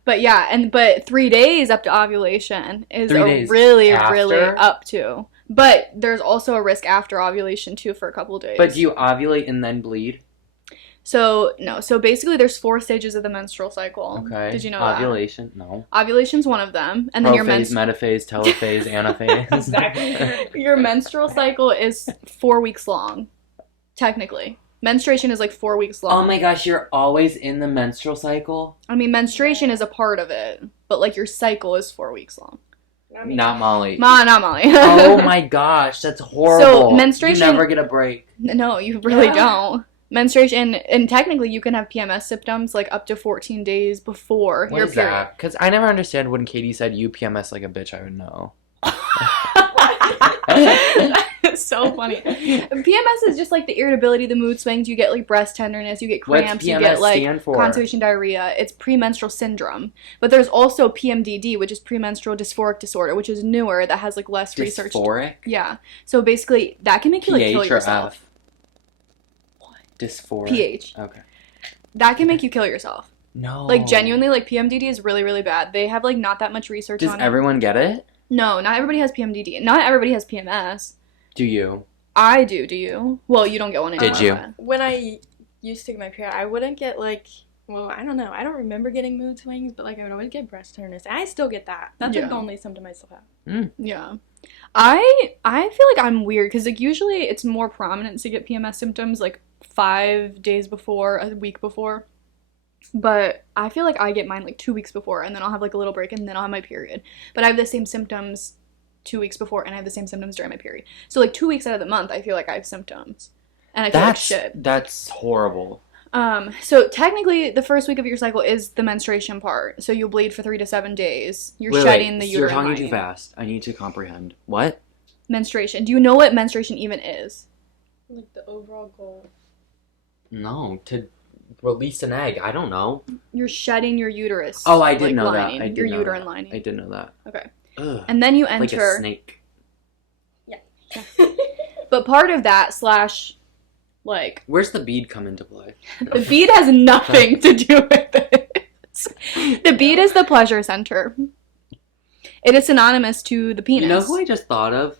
But yeah, but 3 days up to ovulation is 3 days really after? up to. But there's also a risk after ovulation too for a couple days. But do you ovulate and then bleed? So no. So basically, there's 4 stages of the menstrual cycle. Okay. Did you know Ovulation? No. that? Ovulation's one of them, and then Prophase, metaphase, telophase, anaphase. Exactly. your menstrual cycle is 4 weeks long, technically. Menstruation is like 4 weeks long. Oh my gosh, you're always in the menstrual cycle? I mean, menstruation is a part of it, but like your cycle is 4 weeks long. Not Molly. Not Molly. Oh my gosh, that's horrible. menstruation- You never get a break. No, you really Yeah. don't. Menstruation, and technically you can have PMS symptoms like up to 14 days before What your is period. that? Because I never understand when Katie said you PMS like a bitch, I would know. It's so funny. PMS is just like the irritability, the mood swings. You get like breast tenderness, you get What's cramps, PMS you get like stand for? constipation, diarrhea. It's premenstrual syndrome. But there's also PMDD, which is premenstrual dysphoric disorder, which is newer, that has like less research. Dysphoric? Yeah. So basically, that can make you like kill PH or yourself. F? Dysphoric. PH. Okay. That can make you kill yourself. No. Like genuinely, like PMDD is really, really bad. They have like not that much research Does on everyone get it? it. No, not everybody has PMDD. Not everybody has PMS. Do you? I do. Do you? Well, you don't get one anymore. Did you? but- When I used to get my period, I wouldn't get like, well, I don't know. I don't remember getting mood swings, but like I would always get breast tenderness. And I still get that. That's like Yeah. the only symptom I still have. Yeah. I feel like I'm weird because like usually it's more prominent to get PMS symptoms like 5 days before, a week before. But I feel like I get mine like 2 weeks before, and then I'll have like a little break, and then I'll have my period. But I have the same symptoms 2 weeks before, and I have the same symptoms during my period. So like 2 weeks out of the month, I feel like I have symptoms, and I feel like shit. That's horrible. So technically, the first week of your cycle is the menstruation part. So you'll bleed for 3 to 7 days. You're shedding the so you're uterine talking too lining. fast. I need to comprehend. What? Menstruation. Do you know what menstruation even is? Like the overall goal. No, to release an egg. I don't know. You're shedding your uterus. Oh, I did know that. lining, I did your know uterine that. lining. I did know that. Okay. Ugh. And then you Like a enter. snake. But part of that slash, like, Where's the bead come into play? the bead has nothing to do with this. The bead is the pleasure center. It is synonymous to the penis. You know who I just thought of?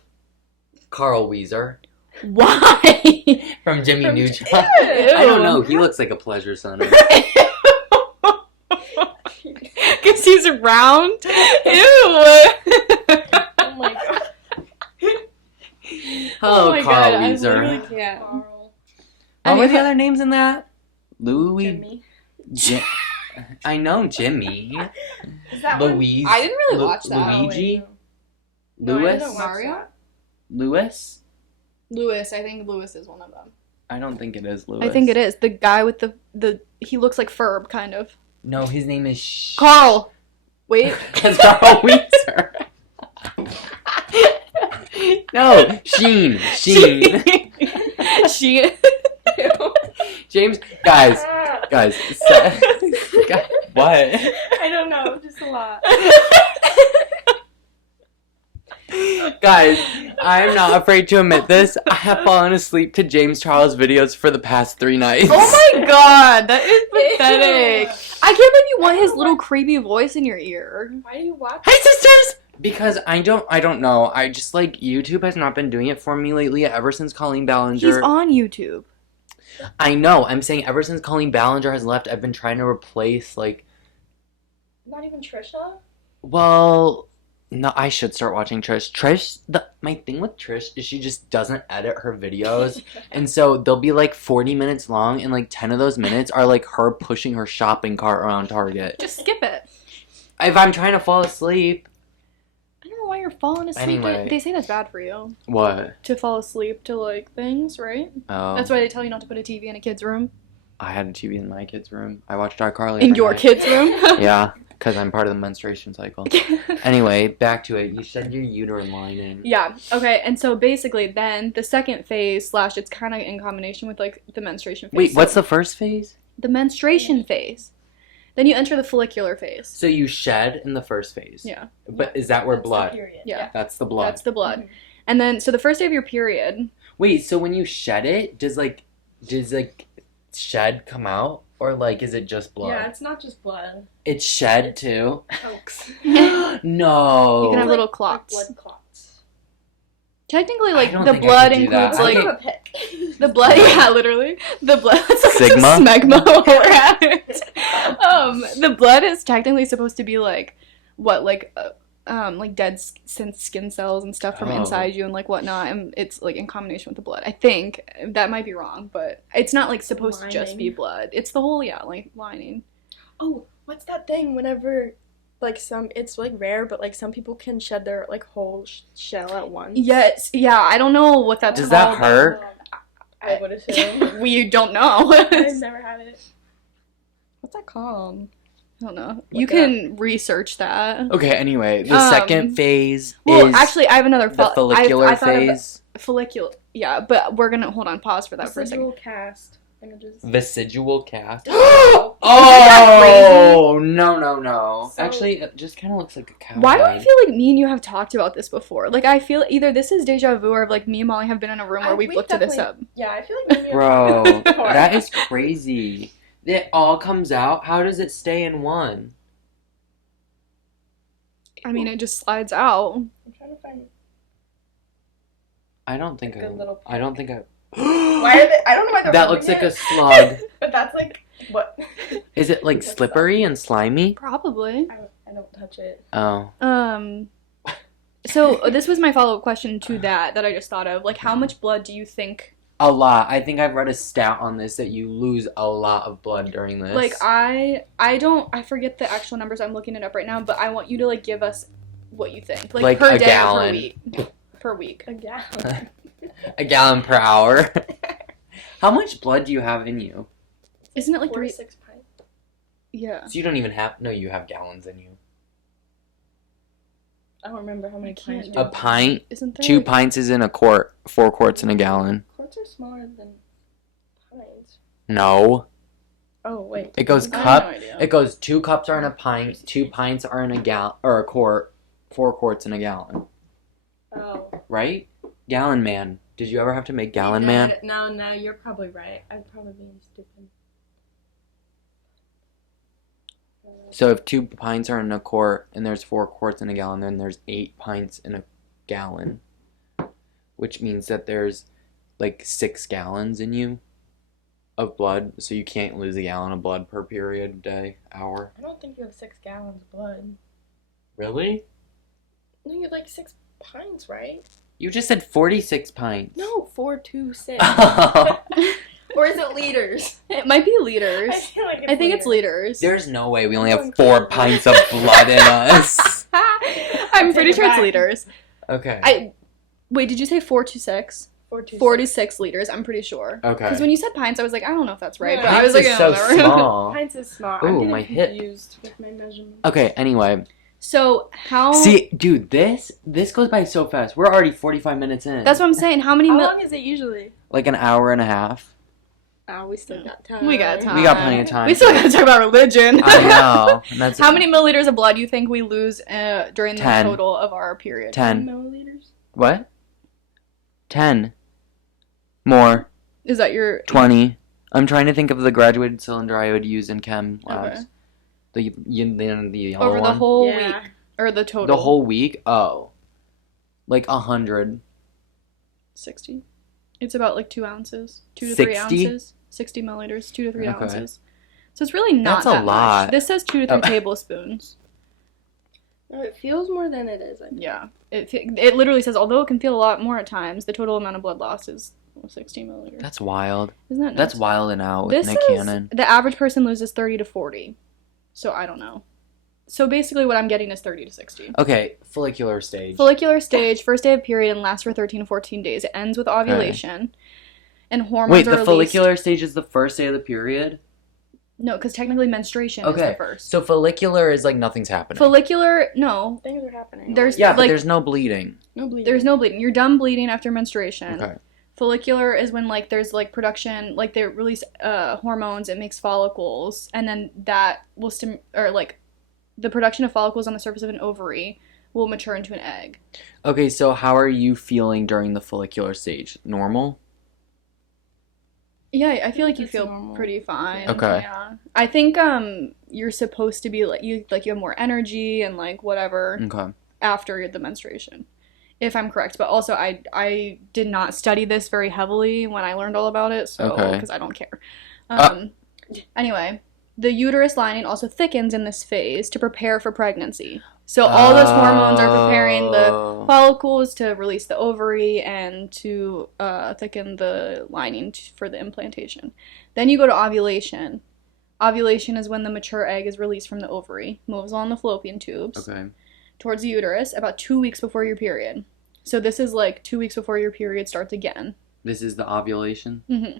Carl Weezer Why? from Jimmy From Neutron. Ew. I don't know. He looks like a pleasure center. Because he's round. Ew. Oh my god. Hello, Oh my Carl God, I Weezer. literally can't. Carl. What were the other names in that? Louis. Jimmy. I know Jimmy. Is that one? Louise. I didn't really watch that. Luigi. No, I Louis. didn't watch Mario? that. Louis. Lewis, I think Lewis is one of them. I don't think it is Louis. I think it is. The guy with the he looks like Ferb, kind of. No, his name is Carl! Wait. It's Carl Weezer. No, Sheen. She. James, guys, what? I don't know, just a lot. Guys, I'm not afraid to admit this. I have fallen asleep to James Charles videos for the past 3 nights. Oh my god, that is pathetic. I can't believe you want his little creepy voice in your ear. Why do you watch? Hey, sisters! Because I don't know. I just, like, YouTube has not been doing it for me lately ever since Colleen Ballinger. He's on YouTube. I know. I'm saying ever since Colleen Ballinger has left, I've been trying to replace, like, Not even Trisha? well, no, I should start watching Trish. My thing with Trish is she just doesn't edit her videos. And so they'll be like 40 minutes long, and like 10 of those minutes are like her pushing her shopping cart around Target. Just skip it. If I'm trying to fall asleep. I don't know why you're falling asleep. Anyway. They say that's bad for you. What? To fall asleep to like things, right? Oh. That's why they tell you not to put a TV in a kid's room. I had a TV in my kid's room. I watched iCarly. In every your night. kid's room? Yeah, because I'm part of the menstruation cycle. Anyway, back to it. You said your uterine lining. Yeah, okay, and so basically then the second phase slash it's kind of in combination with like the menstruation phase. Wait, what's the first phase? the menstruation phase? Then you enter the follicular phase. So you shed in the first phase. Yeah. But is that where That's the blood? period. Yeah. That's the blood. That's the blood. Mhm. And then so the first day of your period, Wait, so when you shed it, does shed come out? Or like is it just blood? Yeah, it's not just blood. It's shed too? Chokes. No. You can have little Like clots. blood clots. Technically, like don't the think I blood could do that. includes I like think- a pick. the blood. Yeah, literally the blood. It's like Sigma? some smegma while we're at it. The blood is technically supposed to be like what like dead skin cells and stuff from Oh. inside you and like whatnot, and it's like in combination with the blood. I think that might be wrong, but it's not like supposed to just be Lining. blood. It's the whole like lining. Oh, what's that thing? Whenever, like it's like rare, but like some people can shed their like whole shell at once. Yes, yeah. I don't know what that's Does called. that hurt? I would assume. We don't know. I've never had it. What's that called? I don't know. Look You it can research that. Okay, anyway, the second phase Well, is actually, I have another the follicular I thought of phase. follicular. Yeah, but we're gonna hold on. Pause for that for a second. Residual cast images. Vesidual cast. that Oh no! So- Actually, it just kind of looks like a cow. Why do I head. feel like me and you have talked about this before? Like I feel either this is deja vu or like me and Molly have been in a room where we've looked at this up. Yeah, I feel like maybe Bro, before. that is crazy. It all comes out. How does it stay in one? I mean, it just slides out. I'm trying to find. I don't think Like a I. little I don't think I. Why are they? I don't know why they're. That holding looks like it, a slug. But that's like what? Is it like What's slippery and slimy? Probably. I don't touch it. Oh. So this was my follow-up question to that I just thought of. Like, how much blood do you think? A lot. I think I've read a stat on this that you lose a lot of blood during this. Like, I forget the actual numbers. I'm looking it up right now, but I want you to like give us what you think, Like per a day gallon. or per week. Per week. A gallon. a gallon per hour. How much blood do you have in you? Isn't it like 4 to 3? 6 pints. Yeah. So you don't even have. No, you have gallons in you. I don't remember how many can't pints. do A pint. Isn't there? 2 pints is in a quart. 4 quarts in a gallon. Quarts are smaller than pints. No. Oh wait. It goes I have cup. no idea. It goes 2 cups are in a pint. 2 pints are in a or a quart. 4 quarts in a gallon, Oh. right? Gallon man. Did you ever have to make gallon man? No, you're probably right. I'm probably being stupid. So if 2 pints are in a quart and there's 4 quarts in a gallon, then there's 8 pints in a gallon, which means that there's like 6 gallons in you of blood. So you can't lose a gallon of blood per period, day, hour. I don't think you have 6 gallons of blood. Really? No, you have like 6 pints, right? You just said 46 pints. No, 4, 2, 6. Or is it liters? It might be liters. I feel like I think it's liters. There's no way we only have 4 pints of blood in us. I'm pretty sure it's liters. Okay. Wait, did you say 4 to 6? 4, 2, 4 to 6 liters, I'm pretty sure. Okay. Because when you said pints, I was like, I don't know if that's right. No, But I was Pints like, is oh, so whatever. small. Pints is small. Ooh, I'm getting my hip. confused with my measurements. Okay, anyway. So, how... See, dude, this goes by so fast. We're already 45 minutes in. That's what I'm saying. How many... How long is it usually? Like an hour and a half. Oh, we still got time. We got time. We got plenty of time. We still gotta talk about religion. I know. And that's How many milliliters of blood do you think we lose during the 10. total of our period? 10. Milliliters? What? 10. More. Is that your... 20. I'm trying to think of the graduated cylinder I would use in chem labs. Okay. The yellow Over the one. whole Yeah. week? Or the total? The whole week? Oh. Like 100. 60. It's about like 2 ounces. 2 to 3 60? ounces. 60 milliliters. 2 to 3 Okay. ounces. So it's really not That's a that lot. much. This says 2 to 3 tablespoons. No, it feels more than it is. I think. Yeah. It literally says, although it can feel a lot more at times, the total amount of blood loss is 60 milliliters. That's wild. Isn't that That's nuts? wilding out with This Nick says Cannon. the average person loses 30 to 40. So I don't know. So basically what I'm getting is 30 to 60. Okay, follicular stage. Follicular stage, first day of period, and lasts for 13 to 14 days. It ends with ovulation. And hormones Wait, are the released. follicular stage is the first day of the period? No, because technically menstruation is Okay, the first. so follicular is like nothing's happening. Follicular, no. Things are happening. There's Yeah, but like there's no bleeding. no bleeding. there's no bleeding. You're done bleeding after menstruation. Okay. Follicular is when like there's like production, like they release hormones, it makes follicles, and then that will the production of follicles on the surface of an ovary will mature into an egg. Okay, so how are you feeling during the follicular stage? Normal? Yeah, I feel like you It's feel normal. pretty fine. Okay. Yeah. I think you're supposed to be like you have more energy and like whatever Okay. after the menstruation. If I'm correct, but also I did not study this very heavily when I learned all about it, so Okay. because I don't care. Anyway, the uterus lining also thickens in this phase to prepare for pregnancy. So all those hormones are preparing the Oh. follicles to release the ovary and to thicken the lining for the implantation. Then you go to ovulation. Ovulation is when the mature egg is released from the ovary, moves along the fallopian tubes Okay. towards the uterus about 2 weeks before your period. So this is like 2 weeks before your period starts again. This is the ovulation? hmm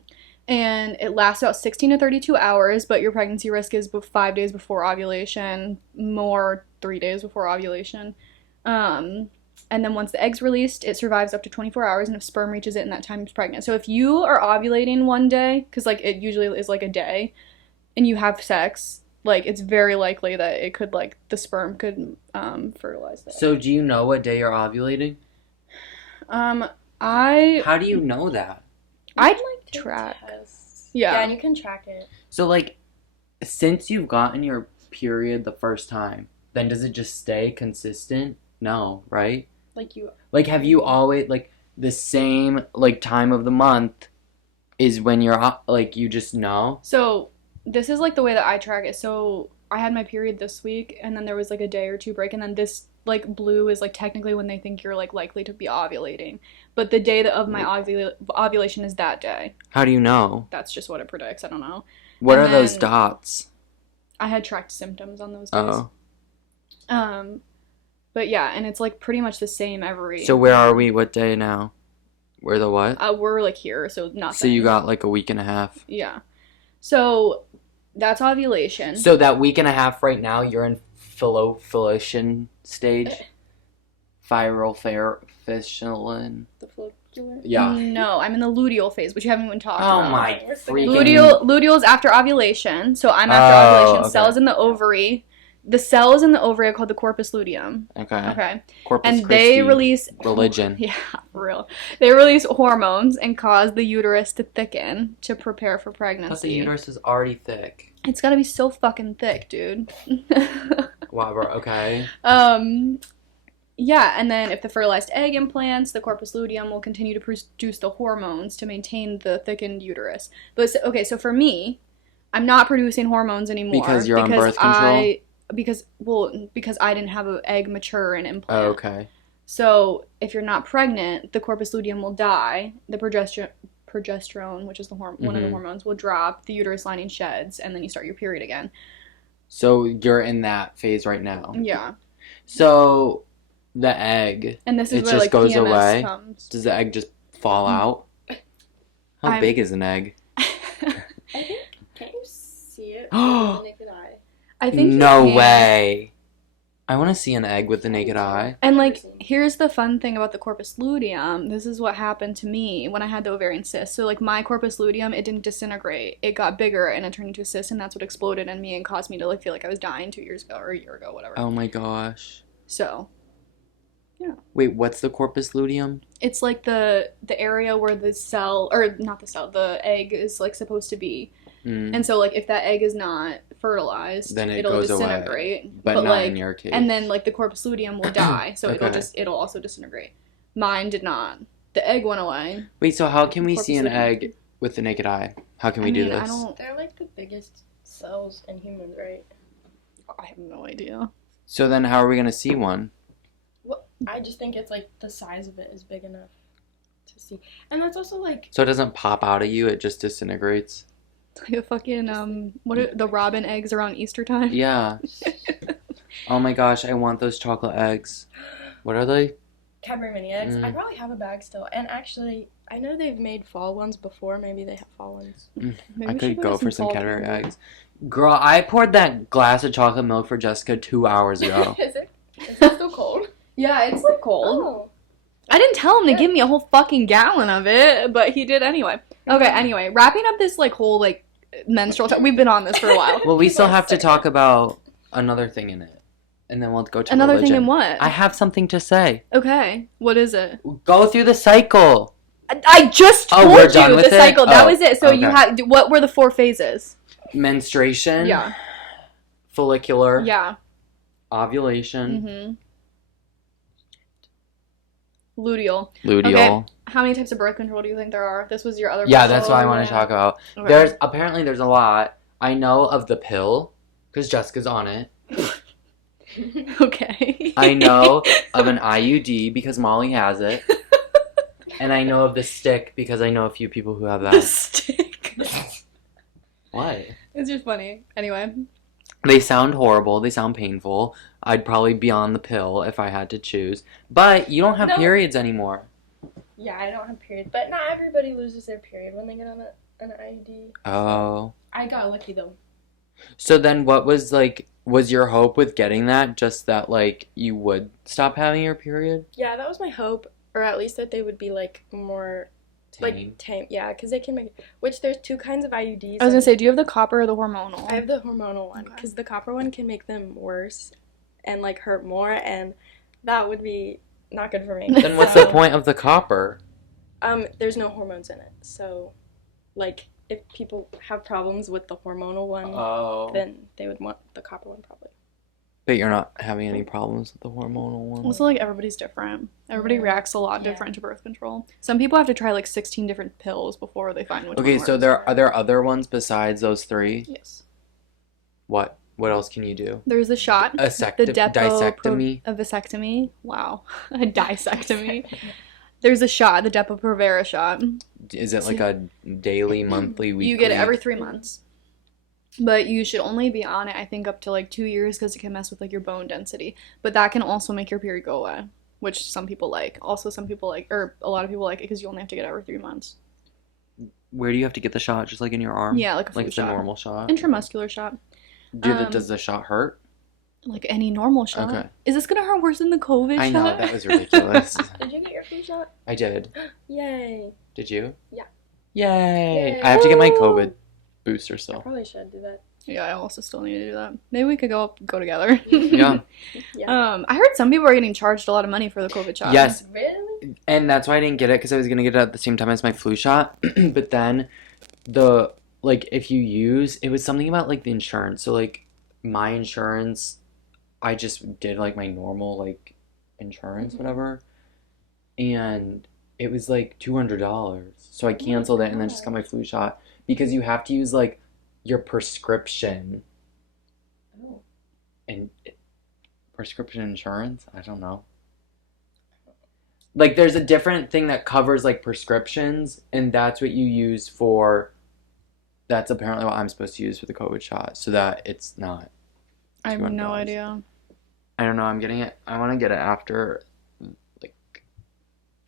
And it lasts about 16 to 32 hours, but your pregnancy risk is 5 days before ovulation, more 3 days before ovulation. And then once the egg's released, it survives up to 24 hours, and if sperm reaches it in that time, it's pregnant. So if you are ovulating one day, because like it usually is like a day, and you have sex, like it's very likely that it could like the sperm could fertilize that. So do you know what day you're ovulating? I How do you know that? I'd like Take track. tests. Yeah. Yeah, and you can track it. So like, since you've gotten your period the first time, then does it just stay consistent? No, right? Like you. Like, have you always, like, the same, like, time of the month is when you're, like, you just know? So this is like the way that I track it. So I had my period this week, and then there was like a day or two break, and then this like blue is like technically when they think you're like likely to be ovulating. But the day of my ovulation is that day. How do you know? That's just what it predicts. I don't know. What And are those then- dots? I had tracked symptoms on those days. Oh. But yeah, and it's like pretty much the same every. So where are we? What day now? We're the what? We're like here, so nothing. So you got, like, a week and a half. Yeah. So that's ovulation. So that week and a half right now, you're in phyllophilation stage? Fission. The follicular. Yeah. No, I'm in the luteal phase, which you haven't even talked Oh about. my What's the freaking... Luteal is after ovulation, so I'm after Oh, ovulation. okay. Cells in the ovary the cells in the ovary are called the corpus luteum. Okay. Okay. Corpus And Christi. they release religion. Yeah, for real. They release hormones and cause the uterus to thicken to prepare for pregnancy. But the uterus is already thick. It's gotta be so fucking thick, dude. Wow, bro. Okay. Yeah, and then if the fertilized egg implants, the corpus luteum will continue to produce the hormones to maintain the thickened uterus. But okay, so for me, I'm not producing hormones anymore Because you're on birth control? Because I didn't have an egg mature and implant. Oh, okay. So if you're not pregnant, the corpus luteum will die. The progesterone, which is one of the hormones, will drop. The uterus lining sheds, and then you start your period again. So you're in that phase right now. Yeah. So the egg, And this is it where just like goes PMS away. comes. Does the egg just fall out? How big is an egg? I think, can't you see it with the naked eye? I think No you can. way. I want to see an egg with the naked eye. And like, here's the fun thing about the corpus luteum. This is what happened to me when I had the ovarian cyst. So like my corpus luteum, it didn't disintegrate. It got bigger and it turned into a cyst, and that's what exploded in me and caused me to like feel like I was dying 2 years ago or a year ago, whatever. Oh my gosh. So, yeah. Wait, what's the corpus luteum? It's like the area where the cell, or not the cell, the egg is like supposed to be. And so like if that egg is not fertilized, then it'll goes disintegrate. away. But not like, in your case. And then like the corpus luteum will die, so Okay. it'll also disintegrate. Mine did not. The egg went away. Wait, so how can we Corpus see an luteum. egg with the naked eye? How can we do this? They're like the biggest cells in humans, right? I have no idea. So then how are we going to see one? Well, I just think it's like the size of it is big enough to see. And that's also like... So it doesn't pop out at you, it just disintegrates? Like a fucking, what are the robin eggs around Easter time? Yeah. Oh my gosh, I want those chocolate eggs. What are they? Cadbury mini eggs. I probably have a bag still. And actually, I know they've made fall ones before. Maybe they have fall ones. Maybe I we could should go get for some fall Cadbury candy. eggs. Girl, I poured that glass of chocolate milk for Jessica 2 hours ago. Is it still cold? Yeah, it's like cold. Oh. I didn't tell him to give me a whole fucking gallon of it, but he did anyway. Okay, anyway, wrapping up this like whole like menstrual talk. We've been on this for a while. Well, we still have to talk about another thing in it. And then we'll go to Another religion. thing in what? I have something to say. Okay, what is it? Go through the cycle. I just Oh, told we're you done with the it? cycle. That Oh, was it. So you okay. had what were the 4 phases? Menstruation. Yeah. Follicular. Yeah. Ovulation. Mm-hmm. Luteal. Luteal. Okay. How many types of birth control do you think there are? This was your other. Yeah, that's what I want to talk about. Okay. There's a lot. I know of the pill because Jessica's on it. Okay. I know of an IUD because Molly has it. And I know of the stick because I know a few people who have The that. stick. What? It's just funny. Anyway. They sound horrible. They sound painful. I'd probably be on the pill if I had to choose. But you don't have No. periods anymore. Yeah, I don't have periods. But not everybody loses their period when they get on an IUD. Oh. I got lucky though. So then what was your hope with getting that? Just that like you would stop having your period? Yeah, that was my hope. Or at least that they would be like more Tame. like tame. Yeah, because they can make which there's 2 kinds of IUDs. I was gonna say, do you have the copper or the hormonal? I have the hormonal one because the copper one can make them worse and like hurt more, and that would be not good for me. Then what's the point of the copper? There's no hormones in it, so like if people have problems with the hormonal one, Oh. then they would want the copper one probably. But you're not having any problems with the hormonal one? Also, like, everybody's different. Everybody Yeah. reacts a lot different to birth control. Some people have to try, like, 16 different pills before they find which Okay, one so works. are there other ones besides those 3? Yes. What? What else can you do? There's the shot. The Dissectomy? A vasectomy. Wow. A dissectomy. There's a shot, the Depo-Provera shot. Is it like a daily, monthly, weekly? You get it every 3 months. But you should only be on it, I think, up to, like, 2 years because it can mess with, like, your bone density. But that can also make your period go away, which some people like. Also, some people like, or a lot of people like it because you only have to get it every 3 months. Where do you have to get the shot? Just like in your arm? Yeah, like a flu Like it's shot. a normal shot? Intramuscular shot. Does the shot hurt? Like any normal shot. Okay. Is this gonna hurt worse than the COVID I shot? know, that was ridiculous. Did you get your flu shot? I did. Yay! Did you? Yeah. Yay! Yay. I have to get my Woo! COVID booster I still. probably should do that. Yeah, I also still need to do that. Maybe we could go together. Yeah. Yeah. I heard some people are getting charged a lot of money for the COVID shot. Yes, Really? and that's why I didn't get it because I was gonna get it at the same time as my flu shot. But then if you use it was something about like the insurance. So like my insurance, I just did like my normal like insurance, whatever, and it was like $200. So I canceled it and then just got my flu shot because you have to use like your prescription Oh. and prescription insurance. I don't know. Like there's a different thing that covers like prescriptions, and that's what you use for. That's apparently what I'm supposed to use for the COVID shot, so that it's not. I have no $200. idea. I don't know. I'm getting it. I want to get it after, like,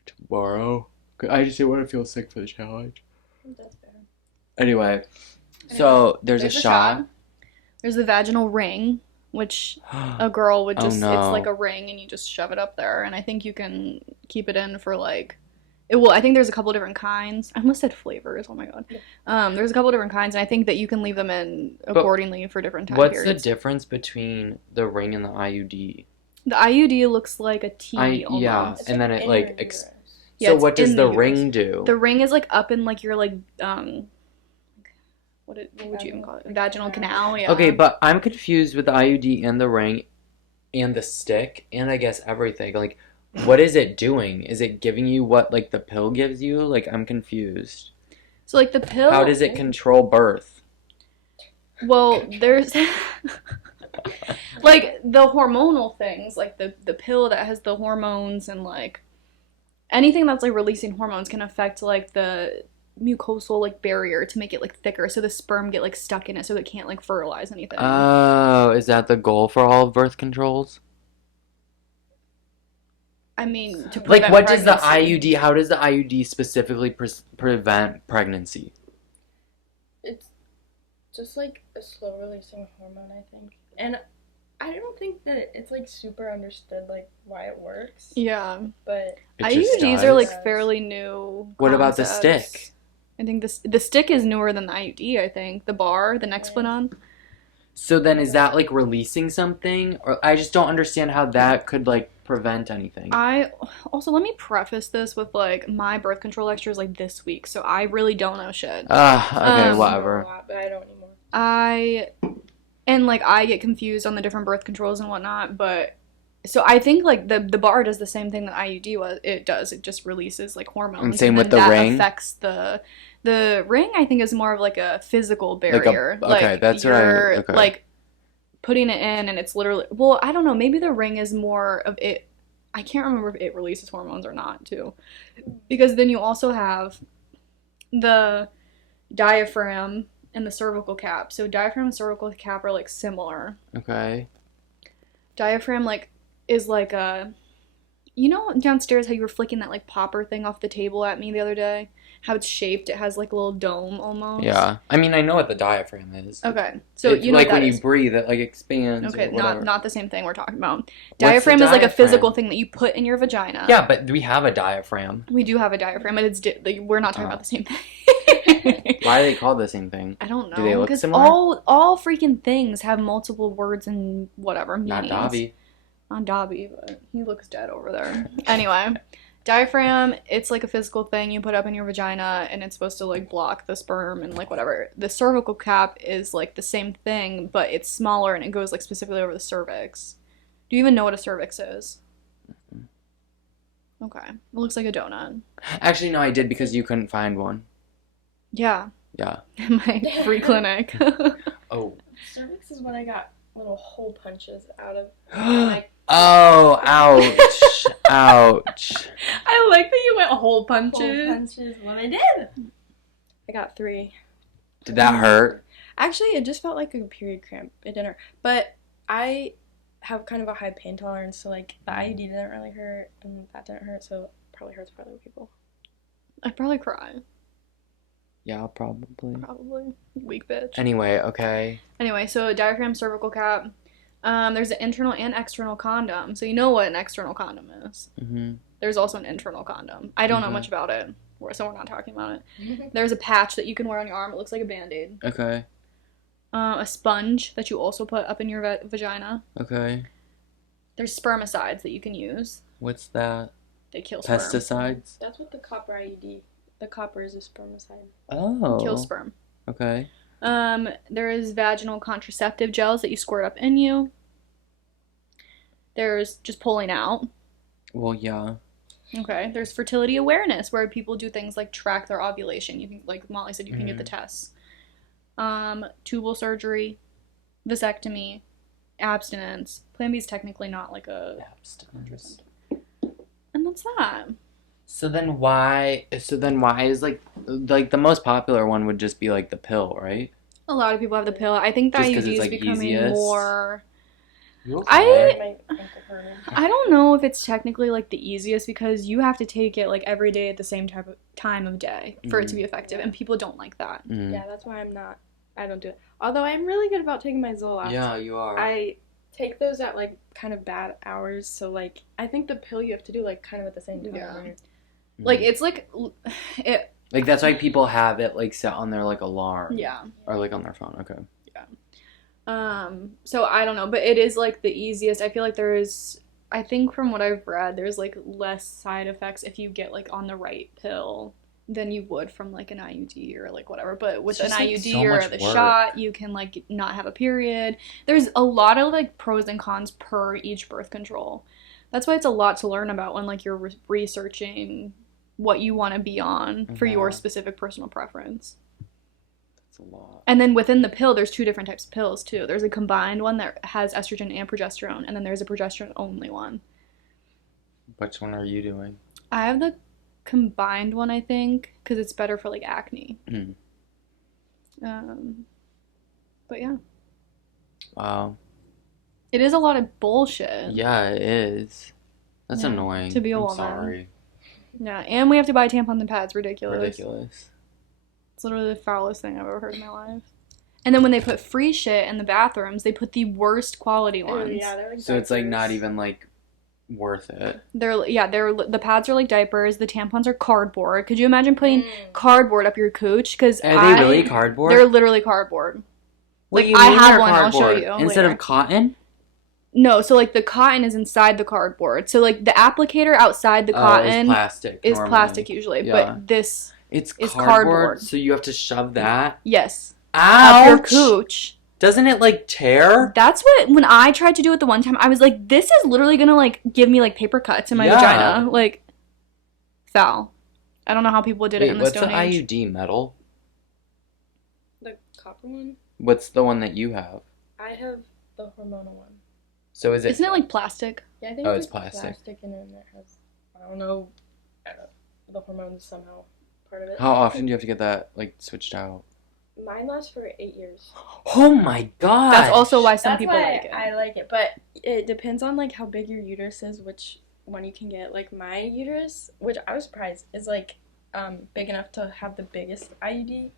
tomorrow. I just didn't want to feel sick for the challenge. That's fair. Anyway, so there's a There's a shot. There's the vaginal ring, which a girl would Oh, just, no. it's like a ring and you just shove it up there. And I think you can keep it in for like, I think there's a couple different kinds. I almost said flavors. Oh my God. There's a couple different kinds, and I think that you can leave them in accordingly for different time What's periods. the difference between the ring and the IUD? The IUD looks like a T almost. Yeah, It's and then like it in like. your uterus. Yeah, So it's what does in the the ring uterus. do? The ring is like up in like your like what would you even call it? Vaginal canal. Yeah. Okay, but I'm confused with the IUD and the ring and the stick and I guess everything. Like, what is it doing? Is it giving you what like the pill gives you? Like, I'm confused. So like the pill. How does it control birth? Well, there's like the hormonal things, like the pill that has the hormones and like anything that's like releasing hormones can affect like the mucosal like barrier to make it like thicker, so the sperm get like stuck in it, so it can't like fertilize anything. Oh, is that the goal for all of birth controls? I mean, to Like, prevent what does the pregnancy. IUD? How does the IUD specifically prevent pregnancy? It's just like a slow releasing hormone, I think. And I don't think that it's like super understood like why it works. Yeah, But It just IUDs does? are like fairly new. What about the concepts. stick? I think the stick is newer than the IUD. I think the bar, the next one on. So then, is that like releasing something, or I just don't understand how that could like prevent anything? I also let me preface this with like my birth control lecture is like this week, so I really don't know shit. Okay, I know whatever. a lot, but I don't anymore. I get confused on the different birth controls and whatnot, but so I think like the bar does the same thing that IUD was. It does. It just releases like hormones. And same with then the that ring? affects the ring. I think is more of like a physical barrier. okay, that's what you're, okay. like putting it in, and it's literally. Well, I don't know. Maybe the ring is more of it. I can't remember if it releases hormones or not too, because then you also have the diaphragm and the cervical cap. So diaphragm and cervical cap are like similar. Okay. Diaphragm like is like a, you know, downstairs how you were flicking that like popper thing off the table at me the other day, how it's shaped, it has like a little dome almost. Yeah. I mean, I know what the diaphragm is. Okay, so It's you know like what that when is. you breathe, it like expands. Okay, or whatever. not the same thing we're talking about. the Diaphragm is like a diaphragm? physical thing that you put in your vagina. Yeah, but we have a diaphragm. We do have a diaphragm, but it's we're not talking about the same thing. Why are they called the same thing? I don't know. Do they look because similar? all freaking things have multiple words and whatever Not meanings. Dobby. On Dobby, but he looks dead over there. Anyway, diaphragm, it's like a physical thing you put up in your vagina, and it's supposed to like block the sperm and like whatever. The cervical cap is like the same thing, but it's smaller and it goes like specifically over the cervix. Do you even know what a cervix is? Okay, it looks like a donut. Actually, no, I did because you couldn't find one. Yeah, Yeah. in my free clinic. Oh. Cervix is when I got little hole punches out of. Like, Oh, ouch. Ouch. I like that you went hole hole punches. punches. What I did. I got 3. Did that hurt? Actually, it just felt like a period cramp. It didn't hurt. But I have kind of a high pain tolerance, so like the IUD didn't really hurt, and that didn't hurt, so it probably hurts for other people. I'd probably cry. Yeah, probably. Probably. Weak bitch. Anyway, okay. Anyway, so diaphragm, cervical cap. There's an internal and external condom. So you know what an external condom is. Mm-hmm. There's also an internal condom. I don't know Mhm. much about it, so we're not talking about it. There's a patch that you can wear on your arm. It looks like a Band-Aid. Okay. A sponge that you also put up in your vagina. Okay. There's spermicides that you can use. What's that? They kill sperm. Pesticides? That's what the copper IUD. The copper is a spermicide. Oh. Kill sperm. Okay. There is vaginal contraceptive gels that you squirt up in you. There's just pulling out. Well, yeah. Okay. There's fertility awareness, where people do things like track their ovulation. You can, like Molly said, you can get the tests. Tubal surgery, vasectomy, abstinence. Plan B is technically not like a Abstinence. and that's that. So then why is like the most popular one would just be like the pill, right? A lot of people have the pill. I think the Just 'cause IUD it's, is like, becoming easiest? more. You I My ankle hurting. I don't know if it's technically like the easiest because you have to take it like every day at the same time of day for it to be effective, and people don't like that. Yeah, that's why I don't do it. Although I'm really good about taking my Zoloft. Yeah, you are. I take those at like kind of bad hours, so like I think the pill you have to do like kind of at the same time. Yeah. Right? Like it's like it. Like that's why people have it like set on their like alarm. Yeah. Or like on their phone. Okay. So I don't know, but it is like the easiest. I feel like I think from what I've read, there's like less side effects if you get like on the right pill than you would from like an IUD or like whatever. But with It's an just, like, IUD so or much the work. shot, you can like not have a period. There's a lot of like pros and cons per each birth control. That's why it's a lot to learn about when like you're researching what you want to be on for your specific personal preference. That's a lot. And then within the pill, there's two different types of pills too. There's a combined one that has estrogen and progesterone, and then there's a progesterone only one. Which one are you doing? I have the combined one, I think, because it's better for like acne. Mm. But yeah, Wow. it is a lot of bullshit. Yeah, it is. That's Yeah, annoying. to be a I'm woman. sorry. Yeah, and we have to buy tampons and pads. Ridiculous. Ridiculous. It's literally the foulest thing I've ever heard in my life. And then when they put free shit in the bathrooms, they put the worst quality ones. Yeah, they're like So it's like not diapers. even like worth it. They're the pads are like diapers. The tampons are cardboard. Could you imagine putting cardboard up your cooch? Because Are they really cardboard? They're literally cardboard. What like, do you I mean have they're one, I'll show cardboard? you Instead later. of cotton? No, so like the cotton is inside the cardboard. So like the applicator outside the It's cotton plastic. is normally. plastic usually, Yeah. but this It's is cardboard, cardboard. so you have to shove that. yes Ouch! up your cooch. Doesn't it like tear? That's what when I tried to do it the one time, I was like, this is literally gonna like give me like paper cuts in my Yeah. vagina, like foul. I don't know how people did it Wait, in the what's the Stone Age. IUD metal? The copper one. What's the one that you have? I have the hormonal one. So is it? Isn't it like plastic? Yeah, I think Oh, it's it's plastic. plastic, and then it has I don't know the hormones somehow part of it. How often do you have to get that like switched out? Mine lasts for 8 years. Oh my god! That's also why some That's people why like it. I like it, but it depends on like how big your uterus is, which one you can get. Like my uterus, which I was surprised, is like big enough to have the biggest IUD.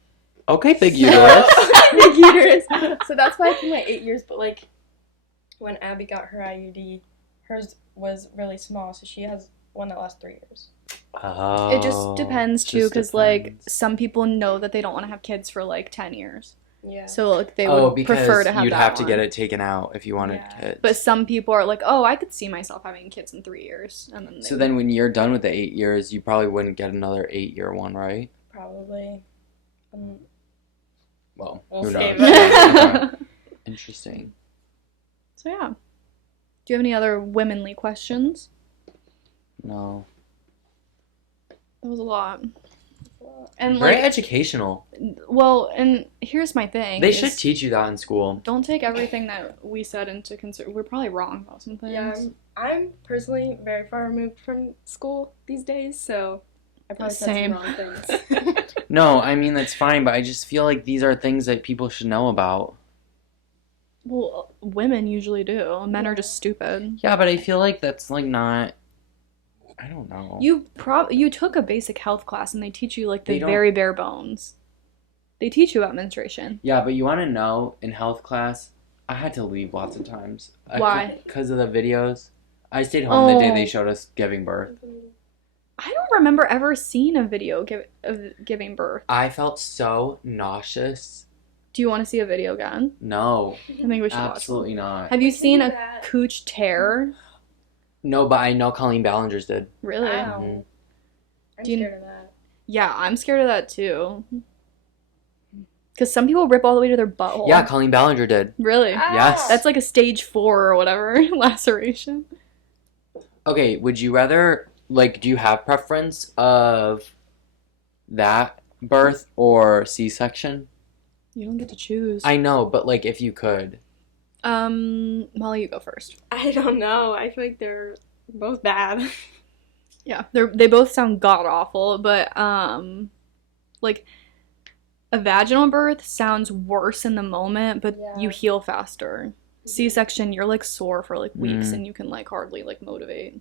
Okay, big uterus. Big uterus. So that's why I can wait 8 years. But like when Abby got her IUD, hers was really small, so she has one that lasts 3 years. Oh, It just depends too, just because like depends. some people know that they don't want to have kids for like 10 years, Yeah. so like they Oh, would because prefer to have you'd that have to one. get it taken out if you wanted Yeah. kids. But some people are like, oh, I could see myself having kids in 3 years, and then So then when you're done with the 8 years, you probably wouldn't get another 8-year one, right? Probably. Well, We'll who save knows? it. Okay. Interesting. So yeah, do you have any other womanly questions? No. That was a lot. And Very like, educational. well, and here's my thing. They is should teach you that in school. Don't take everything that we said into consideration. We're probably wrong about some things. Yeah, I'm personally very far removed from school these days, so I probably said Same. some wrong things. No, I mean, that's fine, but I just feel like these are things that people should know about. Well, women usually do. Men are Yeah. just stupid. Yeah, but I feel like that's like not. I don't know. You took a basic health class and they teach you like They the don't- very bare bones. They teach you about menstruation. Yeah, but you want to know in health class, I had to leave lots of times. Why? Because of the videos. I stayed home the day they Oh. showed us giving birth. I don't remember ever seeing a video of giving birth. I felt so nauseous Do you want to see a video again? No, I think we should absolutely watch one. not. Have you seen do a that. cooch tear? No, but I know Colleen Ballinger's did. Really? Ow. I'm Do you- scared of that. Yeah, I'm scared of that too. Because some people rip all the way to their butthole. Yeah, Colleen Ballinger did. Really? Yes. That's like a stage 4 or whatever laceration. Okay, would you rather, like, do you have preference of that birth or C-section? You don't get to choose. I know, but, like, if you could. Molly, you go first. I don't know. I feel like they're both bad. Yeah, they both sound god awful, but like a vaginal birth sounds worse in the moment, but Yeah. you heal faster. C-section, you're like sore for like weeks Mm. and you can like hardly like motivate.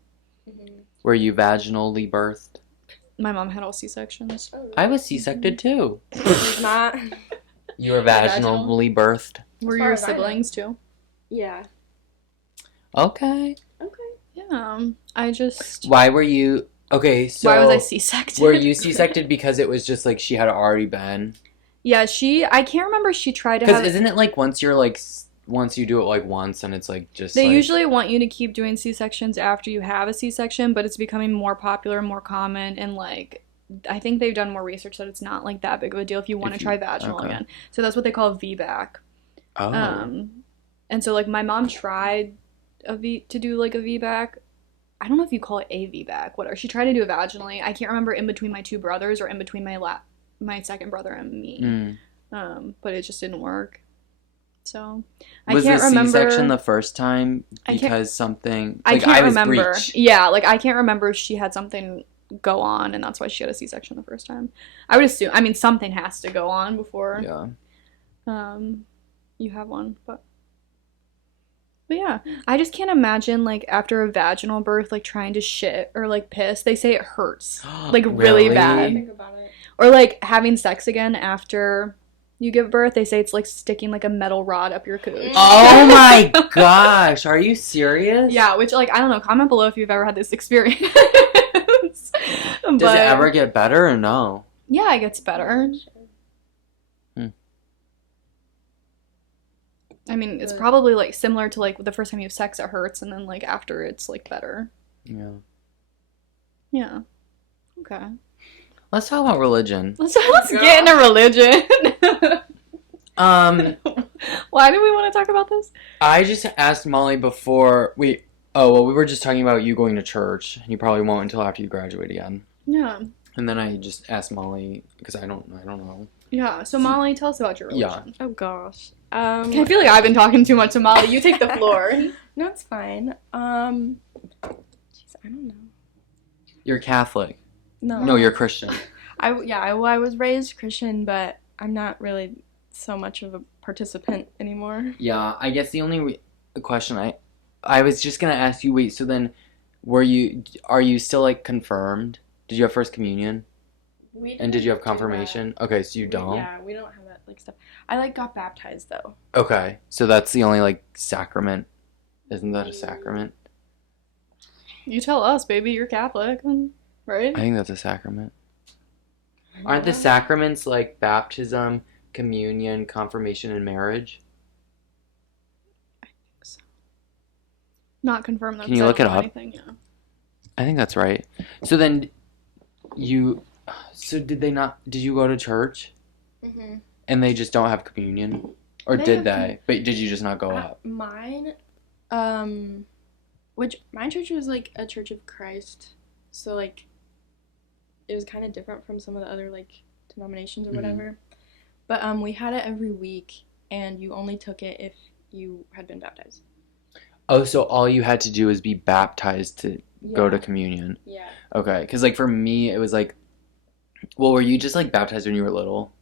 Were you vaginally birthed? My mom had all C-sections. I was C-sected too. It's not. You were Vaginal? vaginally birthed? Were As far your as I know. siblings too? Yeah. Okay. Okay. Yeah. I just Why were you... Okay, so... why was I C-sected? Were you C-sected because it was just, like, she had already been? Yeah, I can't remember, she tried to Because have isn't it, like, once you do it, like, once, and it's, like, just, they like... usually want you to keep doing C-sections after you have a C-section, but it's becoming more popular, more common, and like I think they've done more research that it's not like that big of a deal if you want to If you- try vaginal okay. again. So that's what they call VBAC. Oh. And so like my mom tried to do like a VBAC. I don't know if you call it a VBAC. Whatever. She tried to do it vaginally. I can't remember in between my two brothers or in between my second brother and me. But it just didn't work. So I Was can't the remember. C-section the first time I can't- because something... I Like, can't was remember. breech. Yeah, like I can't remember if she had something go on and that's why she had a C-section the first time. I would assume. I mean, something has to go on before Yeah. you have one, but yeah, I just can't imagine like after a vaginal birth like trying to shit or like piss. They say it hurts. Like, really bad. Think about it. Or like having sex again after you give birth. They say it's like sticking like a metal rod up your cooch. Oh my gosh, are you serious? Yeah, which like I don't know, comment below if you've ever had this experience. Does it ever get better or no? Yeah, it gets better. I mean, it's probably like similar to like the first time you have sex, it hurts, and then like after it's like better. Yeah. Yeah. Okay. Let's talk about religion. Let's get into religion. Why do we want to talk about this? I just asked Molly before we... Oh, well, we were just talking about you going to church. You probably won't until after you graduate again. Yeah. And then I just asked Molly, because I don't know. Yeah. So Molly, tell us about your religion. Oh gosh. I feel like I've been talking too much to Molly. You take the floor. No, it's fine. Jeez, I don't know. You're Catholic. No. No, you're Christian. I was raised Christian, but I'm not really so much of a participant anymore. Yeah, I guess the only question I was just going to ask you, wait, so then are you still, like, confirmed? Did you have First Communion? And did you have confirmation? Okay, so you don't? Yeah, we don't have that, like, stuff. I, like, got baptized, though. Okay, so that's the only, like, sacrament. Isn't that a sacrament? You tell us, baby. You're Catholic, right? I think that's a sacrament. Aren't the sacraments, like, baptism, communion, confirmation, and marriage? Not confirmed. Though, Can you 'cause I look don't it know up? anything, yeah. I think that's right. So then so did you go to church? Mm-hmm. And they just don't have communion? Or They did have they? But did you just not go up? Mine, my church was, like, a Church of Christ, so, like, it was kind of different from some of the other, like, denominations or whatever. But, we had it every week, and you only took it if you had been baptized. Oh, so all you had to do was be baptized to go to Yeah. communion. Yeah. Okay, because, like, for me, it was, like... Well, were you just, like, baptized when you were little?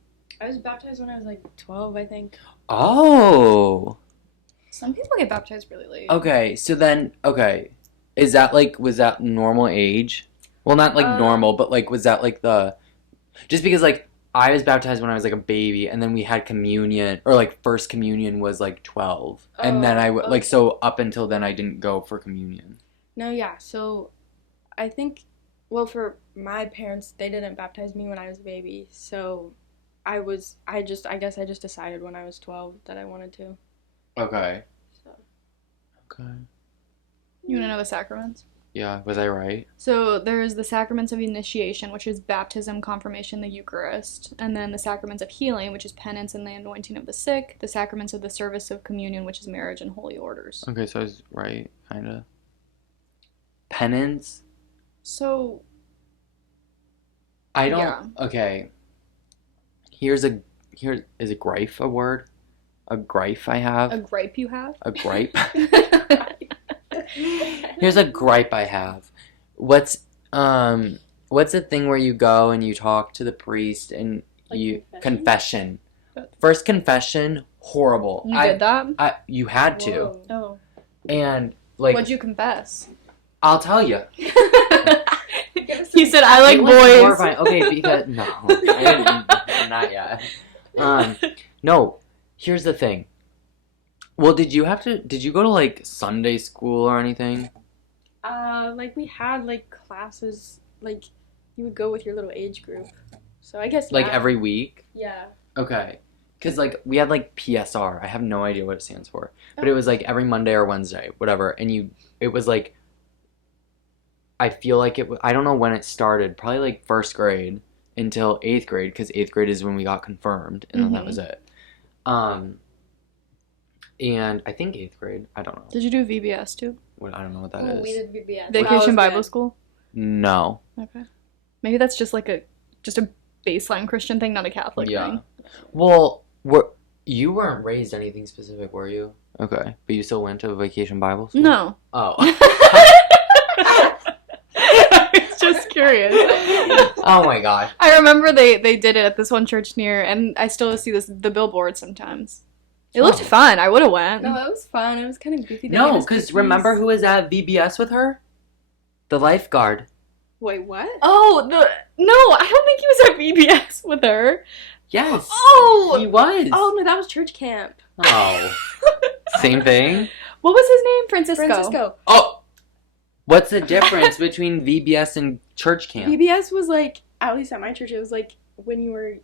I was baptized when I was, like, 12, I think. Oh! Some people get baptized really late. Okay, so then... Okay. Is that, like... Was that normal age? Well, not, like, normal, but, like, was that, like, the... Just because, like, I was baptized when I was, like, a baby, and then we had communion... Or, like, First Communion was, like, 12. And then okay. like, so up until then, I didn't go for communion. No, yeah, so I think, well, for my parents, they didn't baptize me when I was a baby, so I guess I just decided when I was 12 that I wanted to. Okay. So. Okay. You want to know the sacraments? Yeah, was I right? So there's the sacraments of initiation, which is baptism, confirmation, the Eucharist, and then the sacraments of healing, which is penance and the anointing of the sick, the sacraments of the service of communion, which is marriage and holy orders. Okay, so I was right, kind of. Penance? So, I don't. yeah. Okay. Here is a gripe a word? A gripe I have? A gripe you have? A gripe? Here's a gripe I have. What's the thing where you go and you talk to the priest and Like you confession? First confession, horrible. You did that? You had to. Whoa. Oh. And like What'd you confess? I'll tell you. You said, I like It was boys. horrifying. Okay, because no, I didn't, not yet. No. Here's the thing. Well, did you go to like Sunday school or anything? Like we had like classes, like you would go with your little age group. So I guess Like yeah. every week? Yeah. Okay. Because like we had like PSR. I have no idea what it stands for, but it was like every Monday or Wednesday, whatever. And it was like, I feel like I don't know when it started. Probably like first grade until 8th grade, because 8th grade is when we got confirmed, and then that was it. And I think 8th grade. I don't know. Did you do VBS too? I don't know what that Oh, is. we did VBS. Vacation Bible School? No. Okay. Maybe that's just like a baseline Christian thing, not a Catholic thing. Well, you weren't raised anything specific, were you? Okay. But you still went to Vacation Bible School? No. Oh. I was just curious. Oh my gosh. I remember they did it at this one church near, and I still see the billboard sometimes. It looked fun. I would have went. No, it was fun. It was kind of goofy. No, because remember who was at VBS with her? The lifeguard. Wait, what? Oh, no, I don't think he was at VBS with her. Yes. Oh! He was. Oh, no, that was church camp. Oh. Same thing? What was his name? Francisco. Oh! What's the difference between VBS and church camp? VBS was like, at least at my church, it was like when you were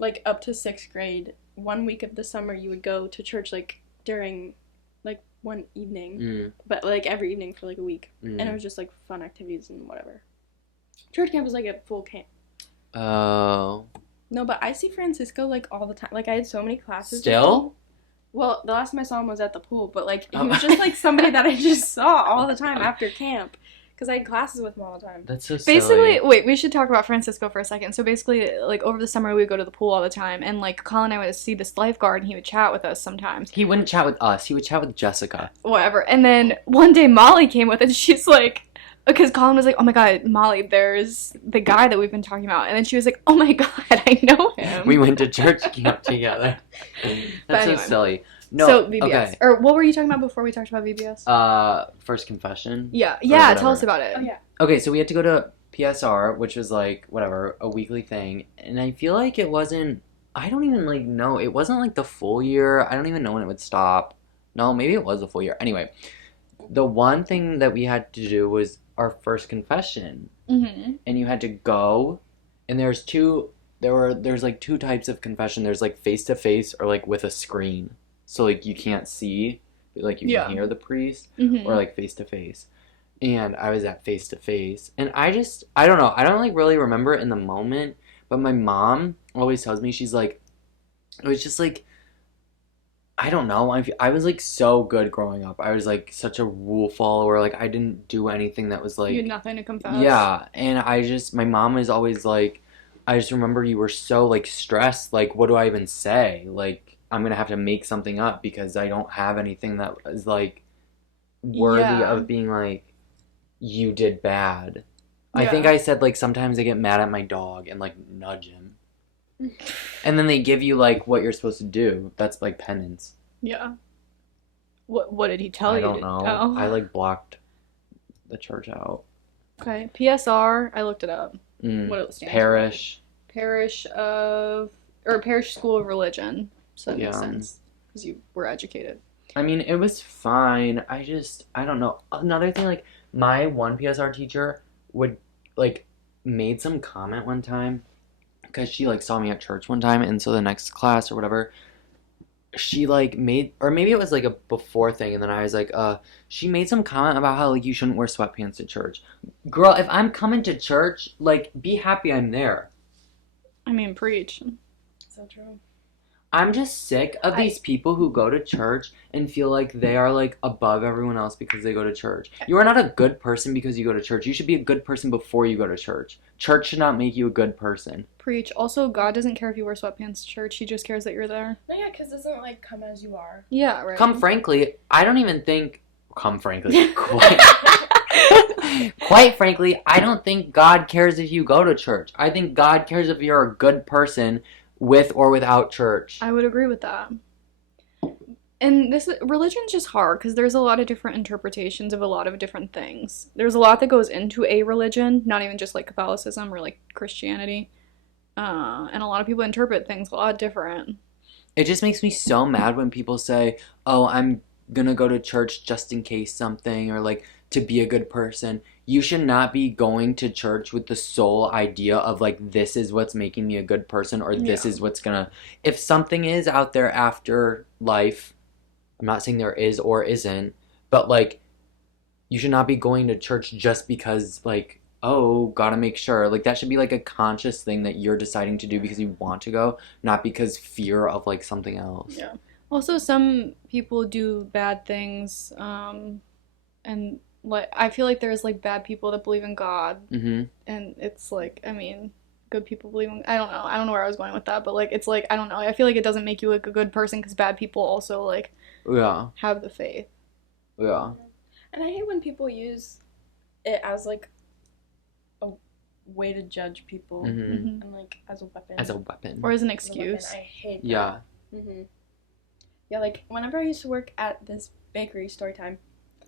like up to 6th grade, 1 week of the summer you would go to church like during like one evening, but like every evening for like a week. And it was just like fun activities and whatever. Church camp was like a full camp. Oh. No, but I see Francisco like all the time. Like I had so many classes. Still? Well, the last time I saw him was at the pool, but like he was just like somebody that I just saw all the time after camp. Because I had classes with him all the time. That's so silly. Basically, wait, we should talk about Francisco for a second. So basically, like, over the summer, we would go to the pool all the time, and, like, Colin and I would see this lifeguard, and he would chat with us sometimes. He wouldn't chat with us. He would chat with Jessica. Whatever. And then one day, Molly came with, and she's like, because Colin was like, oh my god, Molly, there's the guy that we've been talking about. And then she was like, oh my god, I know him. We went to church camp together. That's anyway. so silly. No, So, VBS. Okay. Or what were you talking about before we talked about VBS? First confession. Yeah, whatever. tell us about it. Oh, yeah. Okay, so we had to go to PSR, which was like, whatever, a weekly thing. And I feel like it wasn't, I don't even like know, it wasn't like the full year. I don't even know when it would stop. No, maybe it was a full year. Anyway, the one thing that we had to do was our first confession. Mm-hmm. And you had to go, and there's like two types of confession. There's like face-to-face or like with a screen. So like you can't see, but like you can hear the priest, or like face-to-face. And I was at face-to-face, and I don't know, I don't like really remember it in the moment, but my mom always tells me, she's like, it was just like, I don't know, I was like so good growing up. I was like such a rule follower, like I didn't do anything that was like, You had nothing to confess. yeah, and my mom is always like, I just remember you were so like stressed, like what do I even say, like I'm gonna have to make something up because I don't have anything that is like worthy of being like, you did bad. I think I said like sometimes I get mad at my dog and like nudge him. And then they give you like what you're supposed to do. That's like penance. Yeah. What did he tell you? I don't know. Oh. I like blocked the church out. Okay. PSR, I looked it up. What it stands Parish. for. Parish School of Religion. So that makes sense. Because you were educated. I mean, it was fine. I don't know. Another thing, like, my one PSR teacher would, like, made some comment one time because she like saw me at church one time, and so the next class or whatever, she like made, or maybe it was like a before thing, and then I was like, she made some comment about how like you shouldn't wear sweatpants to church. Girl, if I'm coming to church, like be happy I'm there. I mean, preach. So true. I'm just sick of these people who go to church and feel like they are like above everyone else because they go to church. You are not a good person because you go to church. You should be a good person before you go to church. Church should not make you a good person. Preach. Also, God doesn't care if you wear sweatpants to church. He just cares that you're there. No, yeah, because doesn't like come as you are. Yeah, right. Come frankly, I don't even think. Quite frankly, I don't think God cares if you go to church. I think God cares if you're a good person with or without church. I would agree with that. And religion's just hard because there's a lot of different interpretations of a lot of different things. There's a lot that goes into a religion, not even just like Catholicism or like Christianity. And a lot of people interpret things a lot different. It just makes me so mad when people say, "Oh, I'm gonna go to church just in case something," or like to be a good person. You should not be going to church with the sole idea of like, this is what's making me a good person, or this is what's gonna, if something is out there after life, I'm not saying there is or isn't, but like, you should not be going to church just because like, oh, gotta make sure. Like, that should be like a conscious thing that you're deciding to do because you want to go, not because fear of like something else. Yeah. Also, some people do bad things, and like I feel like there's like bad people that believe in God, Mm-hmm. and it's like, I mean, good people believe in, I don't know where I was going with that, but like it's like, I don't know, I feel like it doesn't make you like a good person because bad people also like Yeah. have the faith. Yeah. And I hate when people use it as like a way to judge people Mm-hmm. and like as a weapon. As a weapon. Or as an As a weapon. excuse. I hate that. Yeah. Yeah, like whenever I used to work at this bakery, story time.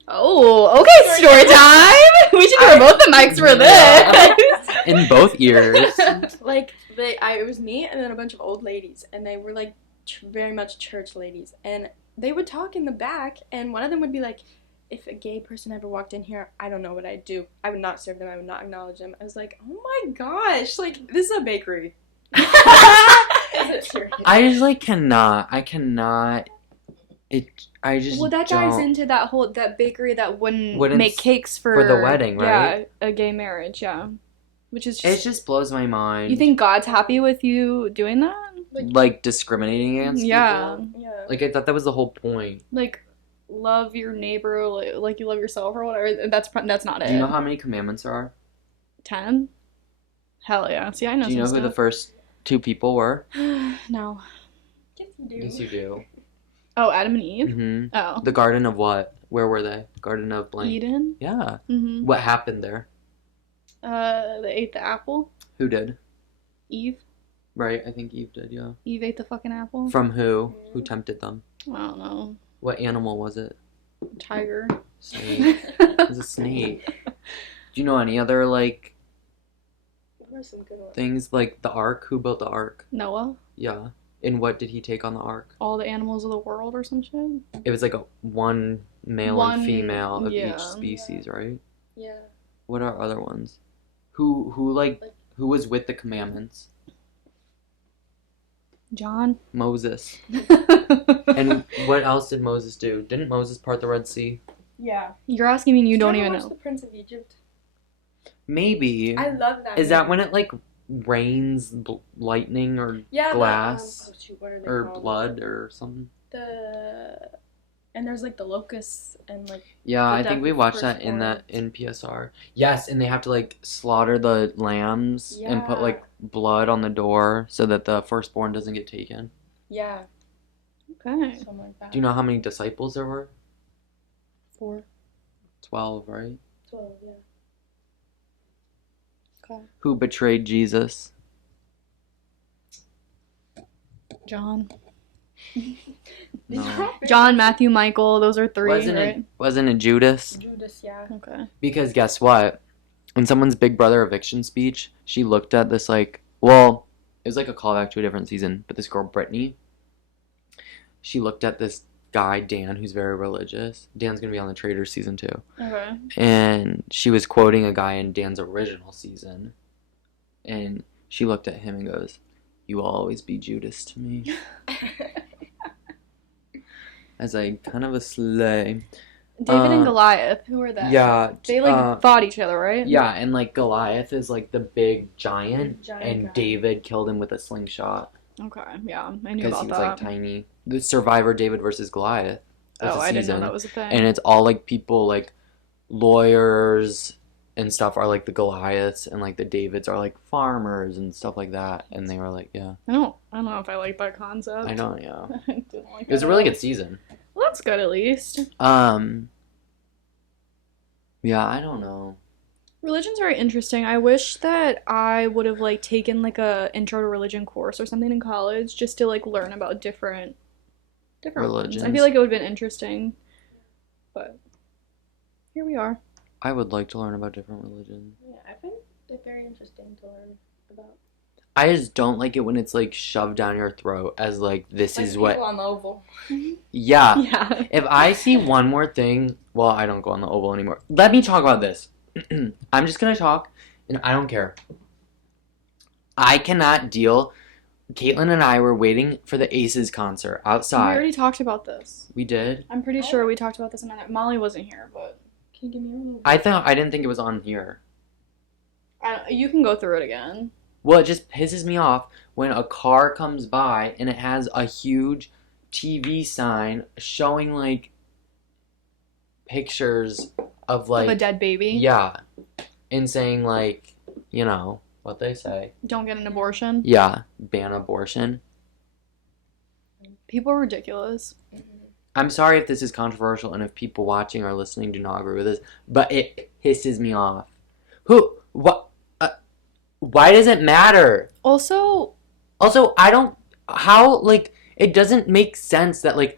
Oh, okay, story time! We should hear both the mics for this! In both ears. Like it was me and then a bunch of old ladies, and they were like very much church ladies, and they would talk in the back, and one of them would be like, if a gay person ever walked in here, I don't know what I'd do. I would not serve them. I would not acknowledge them. I was like, oh my gosh, like this is a bakery. Is it serious? I just like cannot. I cannot. I just Well, that don't. ties into that bakery that wouldn't Wouldn't make cakes for the wedding, right? Yeah, a gay marriage, yeah. Which is It just blows my mind. You think God's happy with you doing that? Like discriminating against Yeah. people? Yeah. Like, I thought that was the whole point. Like, love your neighbor like you love yourself or whatever. That's not it. Do you know how many commandments there are? 10? Hell yeah. See, I know Do you know some who the first two people were? stuff. No. Yes, you do. Yes, you do. Oh, Adam and Eve? Mm-hmm. Oh. The Garden of what? Where were they? Garden of blank. Eden? Yeah. Mm-hmm. What happened there? They ate the apple. Who did? Eve. Right, I think Eve did, yeah. Eve ate the fucking apple. From who? Who tempted them? I don't know. What animal was it? Tiger. Snake. It was a snake. Do you know any other, like, What are some good ones? things? Like, the Ark? Who built the Ark? Noah. Yeah. And what did he take on the Ark? All the animals of the world or some shit. It was like one male One- and female of yeah. each species, right? Yeah. What are other ones? Who was with the commandments? John. Moses. And what else did Moses do? Didn't Moses part the Red Sea? Yeah. You're asking me and you don't Did even watch know. The Prince of Egypt. Maybe. I love that. Is that when it like rains lightning or yeah, glass what are they or called? blood or something? And there's like the locusts and like Yeah, The I death think we of watched that in PSR. Yes, and they have to like slaughter the lambs and put Yeah. like blood on the door so that the firstborn doesn't get taken. yeah, Okay. something like that. Do you know how many disciples there were? 4. 12, right? 12, yeah. Okay. Who betrayed Jesus? John. No. John, Matthew, Michael. Those are 3, Wasn't right? it Judas? Judas, yeah. Okay. Because guess what? In someone's Big Brother eviction speech, she looked at this like, well, it was like a callback to a different season, but this girl, Brittany, she looked at this guy, Dan, who's very religious. Dan's going to be on the Traitors season 2. And she was quoting a guy in Dan's original season. And She looked at him and goes, "You will always be Judas to me." As a kind of a slay. David and Goliath, who are they? Yeah. They fought each other, right? Yeah, and Goliath is the big giant and guy. David killed him with a slingshot. Okay, yeah, I knew Because about he was that. tiny. The Survivor David versus Goliath. That's Oh, a I didn't know season. that was a thing. And it's all people lawyers and stuff are the Goliaths, and the Davids are farmers and stuff like that. And they were yeah. I don't know if I like that concept. I know, yeah. I didn't like It was that a really at all. good season. Well, that's good at least. Yeah, I don't know. Religion's very interesting. I wish that I would have taken a intro to religion course or something in college just to learn about different religions. I Religions. feel like it would have been interesting. But here we are. I would like to learn about different religions. Yeah, I find it very interesting to learn about. I just don't like it when it's shoved down your throat as this is what. On the Oval. Yeah. Yeah. If I see one more thing, well, I don't go on the Oval anymore. Let me talk about this. I'm just gonna talk, and I don't care. I cannot deal. Caitlin and I were waiting for the Aces concert We outside. already talked about this. We did. I'm pretty sure we talked about this another. Molly wasn't here, but Can you give me a little? I didn't think it was on here. you can go through it again. Well, it just pisses me off when a car comes by and it has a huge TV sign showing pictures of Of a dead baby. yeah, and saying you know what they say. Don't get an abortion. Yeah, ban abortion. People are ridiculous. I'm sorry if this is controversial and if people watching or listening do not agree with this, but it pisses me off. What? Why does it matter? Also, I don't. How it doesn't make sense that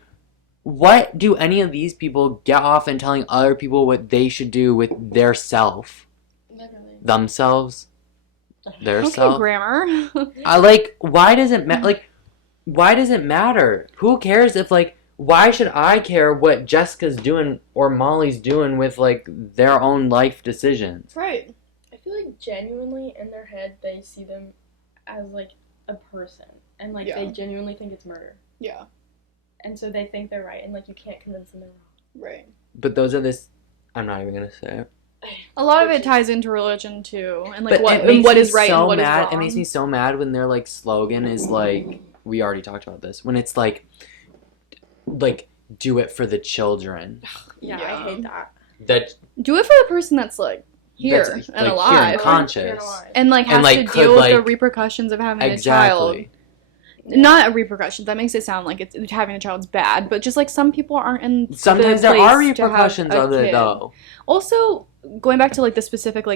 what do any of these people get off in telling other people what they should do with their self, Literally. themselves, their okay, self? grammar. Why does it matter? Why does it matter? Who cares if why should I care what Jessica's doing or Molly's doing with their own life decisions? Right. I feel like genuinely in their head they see them as a person, and Yeah. they genuinely think it's murder, Yeah. and so they think they're right, and you can't convince them they're wrong. Right. But those are this. I'm not even gonna say it. A lot of it ties into religion too, and But what it makes what me is right so and what is mad. wrong. It makes me so mad when their slogan is we already talked about this. When it's do it for the children. Yeah, Yeah. I hate that. That Do it for the person that's here that's, and here and alive, conscious. and has And, to could, deal with the repercussions of having a child. Exactly. Not a repercussion. That makes it sound like it's having a child's bad, but just some people aren't in. Sometimes the there are place to have repercussions a of it kid. though. Also, going back to the specific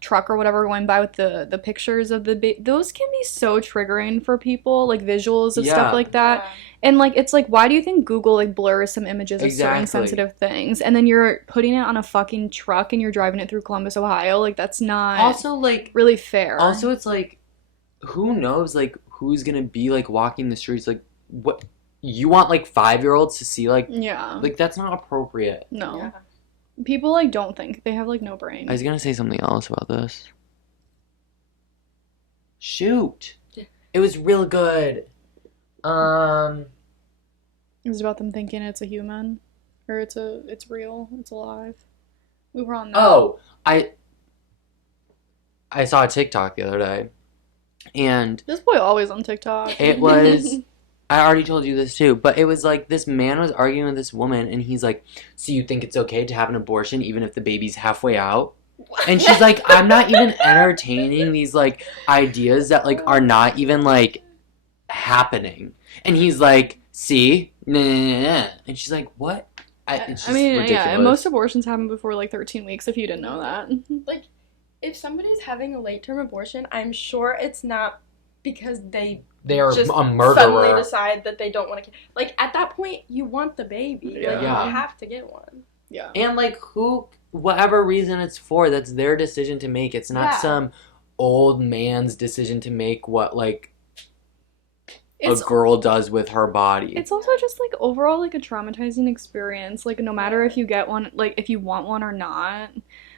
truck or whatever going by with the pictures of the those can be so triggering for people, visuals of Yeah. stuff like that. And it's why do you think Google blurs some images of certain Exactly. sensitive things, and then you're putting it on a fucking truck and you're driving it through Columbus, Ohio? That's not Also really fair. Also it's who knows who's gonna be walking the streets what you want 5-year-olds to see yeah, that's not appropriate. no. Yeah. People don't think. They have no brain. I was gonna say something else about this. Shoot. It was real good. It was about them thinking it's a human, or it's real, it's alive. We were on that. Oh, I saw a TikTok the other day, and This boy always on TikTok. it was. I already told you this too, but it was this man was arguing with this woman, and he's like, "So you think it's okay to have an abortion even if the baby's halfway out?" And she's like, "I'm not even entertaining these ideas that are not even happening." And he's like, "See, nah, nah, nah, nah." And she's like, "What?" It's just I mean, ridiculous. yeah, and most abortions happen before 13 weeks. If you didn't know that, If somebody's having a late-term abortion, I'm sure it's not because they are just a suddenly murderer. decide that they don't want to. At that point, you want the baby. Yeah. Yeah. You have to get one. yeah, And who, whatever reason it's for, that's their decision to make. It's not Yeah. some old man's decision to make what it's a girl does with her body. it's also just overall a traumatizing experience. No matter if you get one, if you want one or not.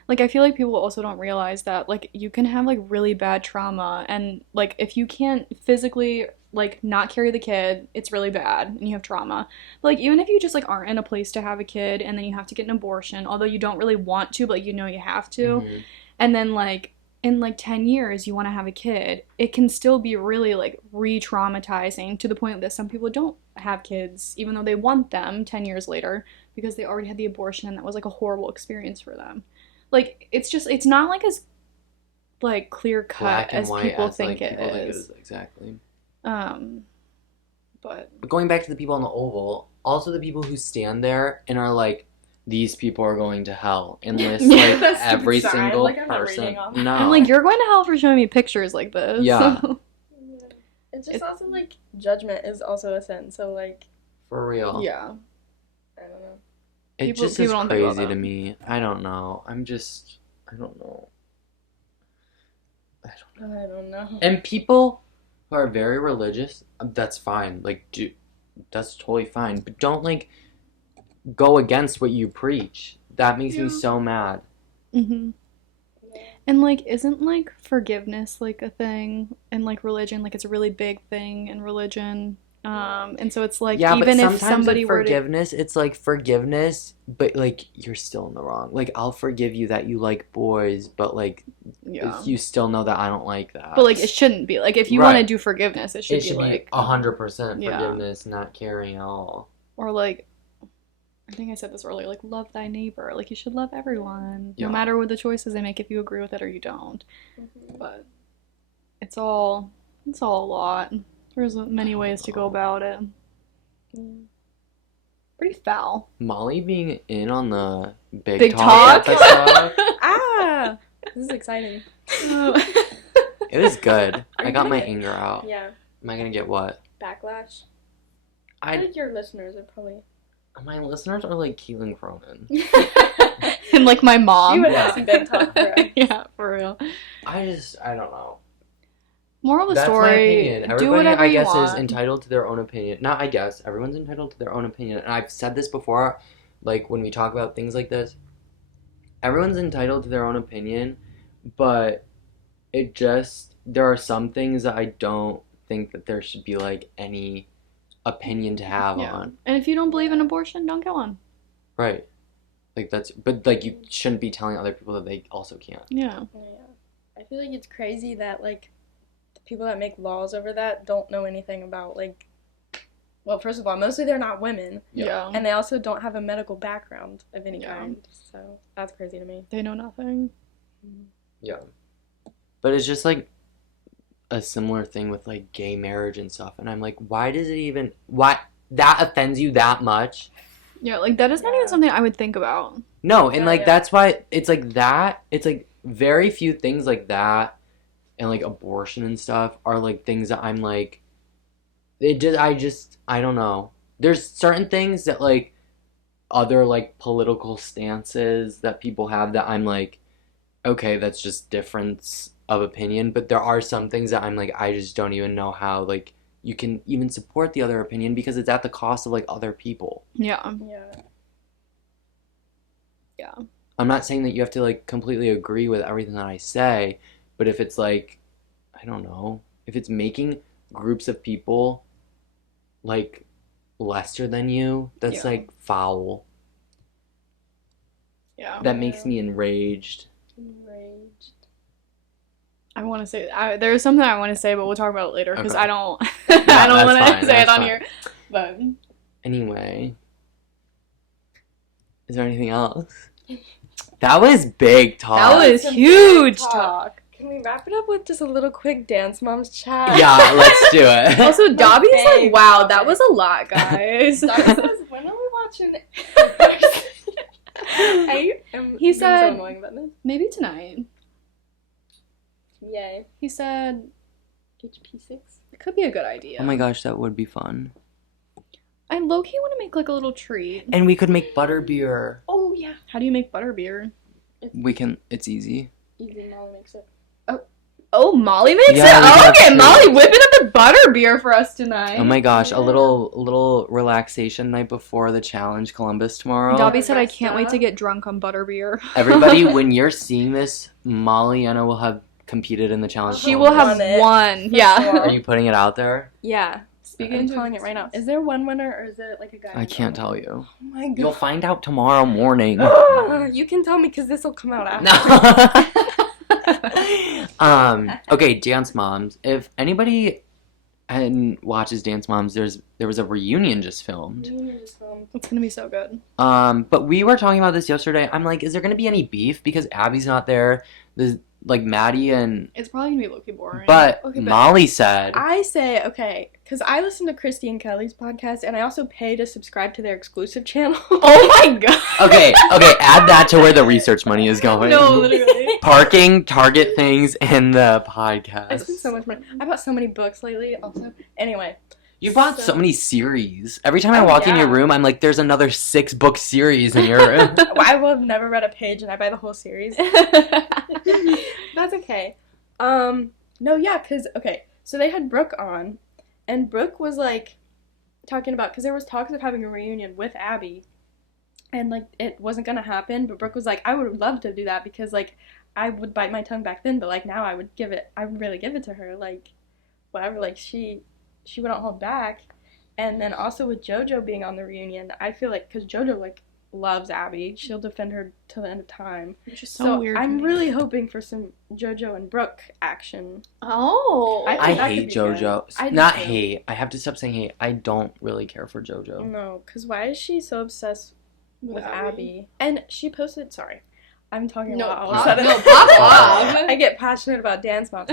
Like, I feel like people also don't realize that, like, you can have, like, really bad trauma, and, like, if you can't physically, like, not carry the kid, it's really bad, and you have trauma. But, like, even if you just, like, aren't in a place to have a kid, and then you have to get an abortion, although you don't really want to, but, like, you know you have to, Hmm. and then, like, in, like, 10 years you want to have a kid, it can still be really, like, re-traumatizing to the point that some people don't have kids, even though they want them 10 years later, because they already had the abortion, and that was, like, a horrible experience for them. Like, it's not like as like clear cut Black and as white people as think like it people think it is. is. Exactly. Um, but But going back to the people on the oval, also the people who stand there and are like, these people are going to hell, and list Yeah, like that's stupid every sign. single Like, I'm not person. reading off. No. I'm like, you're going to hell for showing me pictures like this. Yeah. Yeah. It's just also like judgment is also a sin. So like, For real. Yeah. I don't know. It People- just is people don't think about crazy to that. me. I don't know. I don't know. I don't know. And people who are very religious, that's fine. Like, that's totally fine. But don't like go against what you preach. That makes me Yeah. so mad. Mm-hmm. And like, isn't like forgiveness like a thing in like religion? Like, it's a really big thing in religion. And so it's like, Yeah, but even if sometimes somebody with were to, forgiveness, it's like forgiveness, but like you're still in the wrong. Like, I'll forgive you that you like boys, but like yeah. you still know that I don't like that. But like, it shouldn't be like if you want to Right. do forgiveness, it should It be should be like 100% Yeah. forgiveness, not caring at all. or like I think I said this earlier, like love thy neighbor. Like you should love everyone, Yeah. no matter what the choices they make, if you agree with it or you don't. Mhm. But it's all a lot. There's many ways to go about it. Yeah. Pretty foul. Molly being in on the Big, Big Talk, Talk? episode, Ah, this is exciting. it was good. Are I you got gonna my get- anger out. Yeah, Am I gonna get what? backlash. I I think your listeners are probably. My listeners are like Keelan Cronin. And like my mom. She would Yeah. have some big talk for us. Yeah, for real. I don't know. Moral of the That's my story. opinion. Do Everybody, whatever I you guess, want. is entitled to their own opinion. Not I guess. Everyone's entitled to their own opinion. And I've said this before, like when we talk about things like this. Everyone's entitled to their own opinion, but there are some things that I don't think that there should be like any opinion to have Yeah. on. And if you don't believe in abortion, don't get one. Right. Like but like you shouldn't be telling other people that they also can't. Yeah. Yeah. I feel like it's crazy that like the people that make laws over that don't know anything about like. Well, first of all, mostly they're not women, Yeah. and they also don't have a medical background of any Yeah. kind. So that's crazy to me. They know nothing. Yeah. But it's just like a similar thing with like gay marriage and stuff. And I'm like, why that offends you that much? Yeah, like that is not even Yeah. something I would think about. No, and Yeah, like yeah. that's why it's like that. It's like very few things like that and like abortion and stuff are like things that I'm like I don't know. There's certain things that like other like political stances that people have that I'm like, okay, that's just difference of opinion, but there are some things that I'm like, I just don't even know how like you can even support the other opinion because it's at the cost of like other people. Yeah. Yeah. I'm not saying that you have to like completely agree with everything that I say, but if it's like, I don't know, if it's making groups of people like lesser than you, that's Yeah. like foul. Yeah. That makes me enraged. Enraged. I want to say there's something I want to say, but we'll talk about it later because Okay. I don't Yeah, I don't that's want fine, to say it that's on fine. here. But Anyway, is there anything else? That was big talk. that was Some huge big talk. talk. Can we wrap it up with just a little quick Dance Moms chat? Yeah, let's do it. Also, Dobby's like, favorite wow, topic. that was a lot, guys. Dobby says, when are we watching? I am He being said- so annoying about this. Maybe tonight. Yay. He said HP6. it could be a good idea. Oh my gosh, that would be fun. I low-key want to make like a little treat. And we could make butterbeer. Oh yeah. How do you make butterbeer? It's easy. Easy, Molly makes it. Oh, Molly makes Yeah, we it? got Okay, treats. Molly whipping up the butter beer for us tonight. Oh my gosh, Yeah. a little relaxation night before the challenge Columbus tomorrow. Dobby said I Rest can't wait to up. get drunk on butter beer. Everybody, when you're seeing this, Molly Anna will have competed in the challenge. She will have Won it, won. for Yeah. sure. Are you putting it out there? Yeah. Speaking I'm to calling it right now. Is there one winner or is it like a guy? I can't tell you. Oh my You'll god. find out tomorrow morning. You can tell me because this will come out after. No. Okay, Dance Moms. If anybody watches Dance Moms, there was a reunion just filmed. It's gonna be so good. But we were talking about this yesterday. I'm like, is there gonna be any beef because Abby's not there? There's like Maddie and It's probably gonna be low-key boring. but Okay, but Molly said I say, okay, because I listen to Christy and Kelly's podcast and I also pay to subscribe to their exclusive channel. Oh my god. okay, add that to where the research money is going. No, literally. Parking, Target things, and the podcast. I spend so much money. I bought so many books lately also. Anyway. You bought so So- many series. Every time I Oh, walk in your yeah. room, I'm like, there's another 6-book series in your room. I will have never read a page and I buy the whole series. That's okay. No, yeah, because, okay, so they had Brooke on, and Brooke was, like, talking about, because there was talks of having a reunion with Abby, and, like, it wasn't gonna happen, but Brooke was like, I would love to do that, because, like, I would bite my tongue back then, but, like, now I would really give it to her, like, whatever, like, she wouldn't hold back, and then also with JoJo being on the reunion, I feel like, because JoJo, like, loves Abby. She'll defend her till the end of time. Which is so weird. I'm really hoping for some JoJo and Brooke action. Oh. I I think that hate could be good. JoJo. I do Not too. hate. I have to stop saying hate. I don't really care for JoJo. No, because why is she so obsessed with Abby? And she posted, sorry, I'm talking No, about all of a pop- sudden. no, pop off. I get passionate about Dance Moms.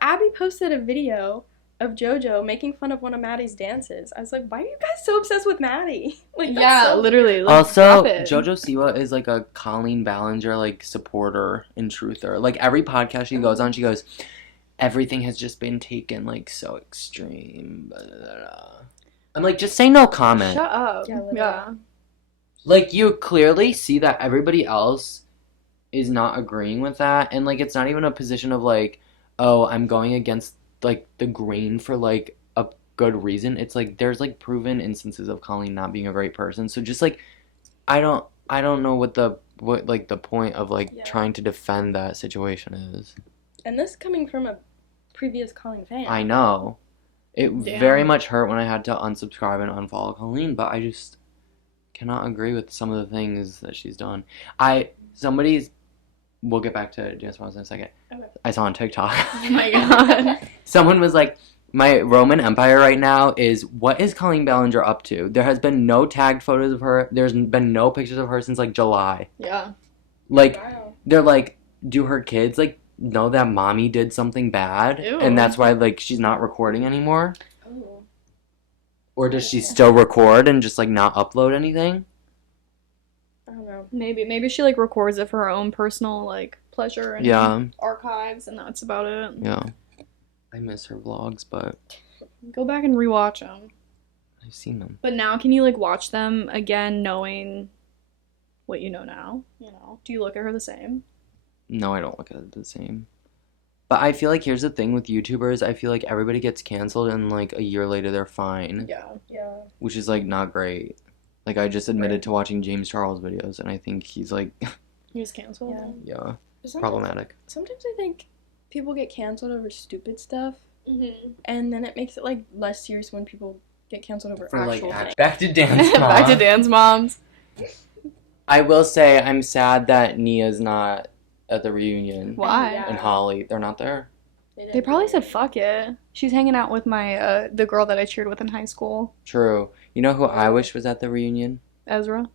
Abby posted a video of JoJo making fun of one of Maddie's dances. I was like, why are you guys so obsessed with Maddie? Like, that's Yeah, so- literally. Like, Also, stop it. JoJo Siwa is like a Colleen Ballinger like supporter and truther. Like every podcast she goes on, she goes, everything has just been taken like so extreme. Blah, blah, blah. I'm like, just say no comment. Shut up. Yeah, literally. Yeah. Like you clearly see that everybody else is not agreeing with that, and like it's not even a position of like, oh, I'm going against like the grain for like a good reason. It's like there's like proven instances of Colleen not being a great person. So just like I don't know what like the point of like Yeah. trying to defend that situation is. And this coming from a previous Colleen fan. I know. It Damn. very much hurt when I had to unsubscribe and unfollow Colleen, but I just cannot agree with some of the things that she's done. We'll get back to Dance Moms in a second. Okay. I saw on TikTok. Oh my god. Someone was like, my Roman Empire right now is, what is Colleen Ballinger up to? There has been no tagged photos of her. There's been no pictures of her since like July. Yeah. Like, Wow. they're like, do her kids like know that mommy did something bad? Ew. And that's why like she's not recording anymore? Oh. Or does she still record and just like not upload anything? I don't know. Maybe she like records it for her own personal like pleasure and Yeah. archives, and that's about it. Yeah. I miss her vlogs, but Go back and rewatch them. I've seen them. But now, can you like watch them again, knowing what you know now? You know, do you look at her the same? No, I don't look at it the same. But I feel like here's the thing with YouTubers. I feel like everybody gets canceled and like a year later they're fine. Yeah. Yeah. Which is like not great. Like I just admitted to watching James Charles videos and I think he's like, He was canceled. Yeah. yeah, Sometimes, problematic. sometimes I think people get canceled over stupid stuff, Mm-hmm. and then it makes it like less serious when people get canceled over For like actual things. back to Dance Back to Mom. Dance Moms. I will say I'm sad that Nia's not at the reunion. Why? Yeah. And Holly, they're not there. They probably said fuck it. She's hanging out with my the girl that I cheered with in high school, True. You know who I wish was at the reunion? Ezra.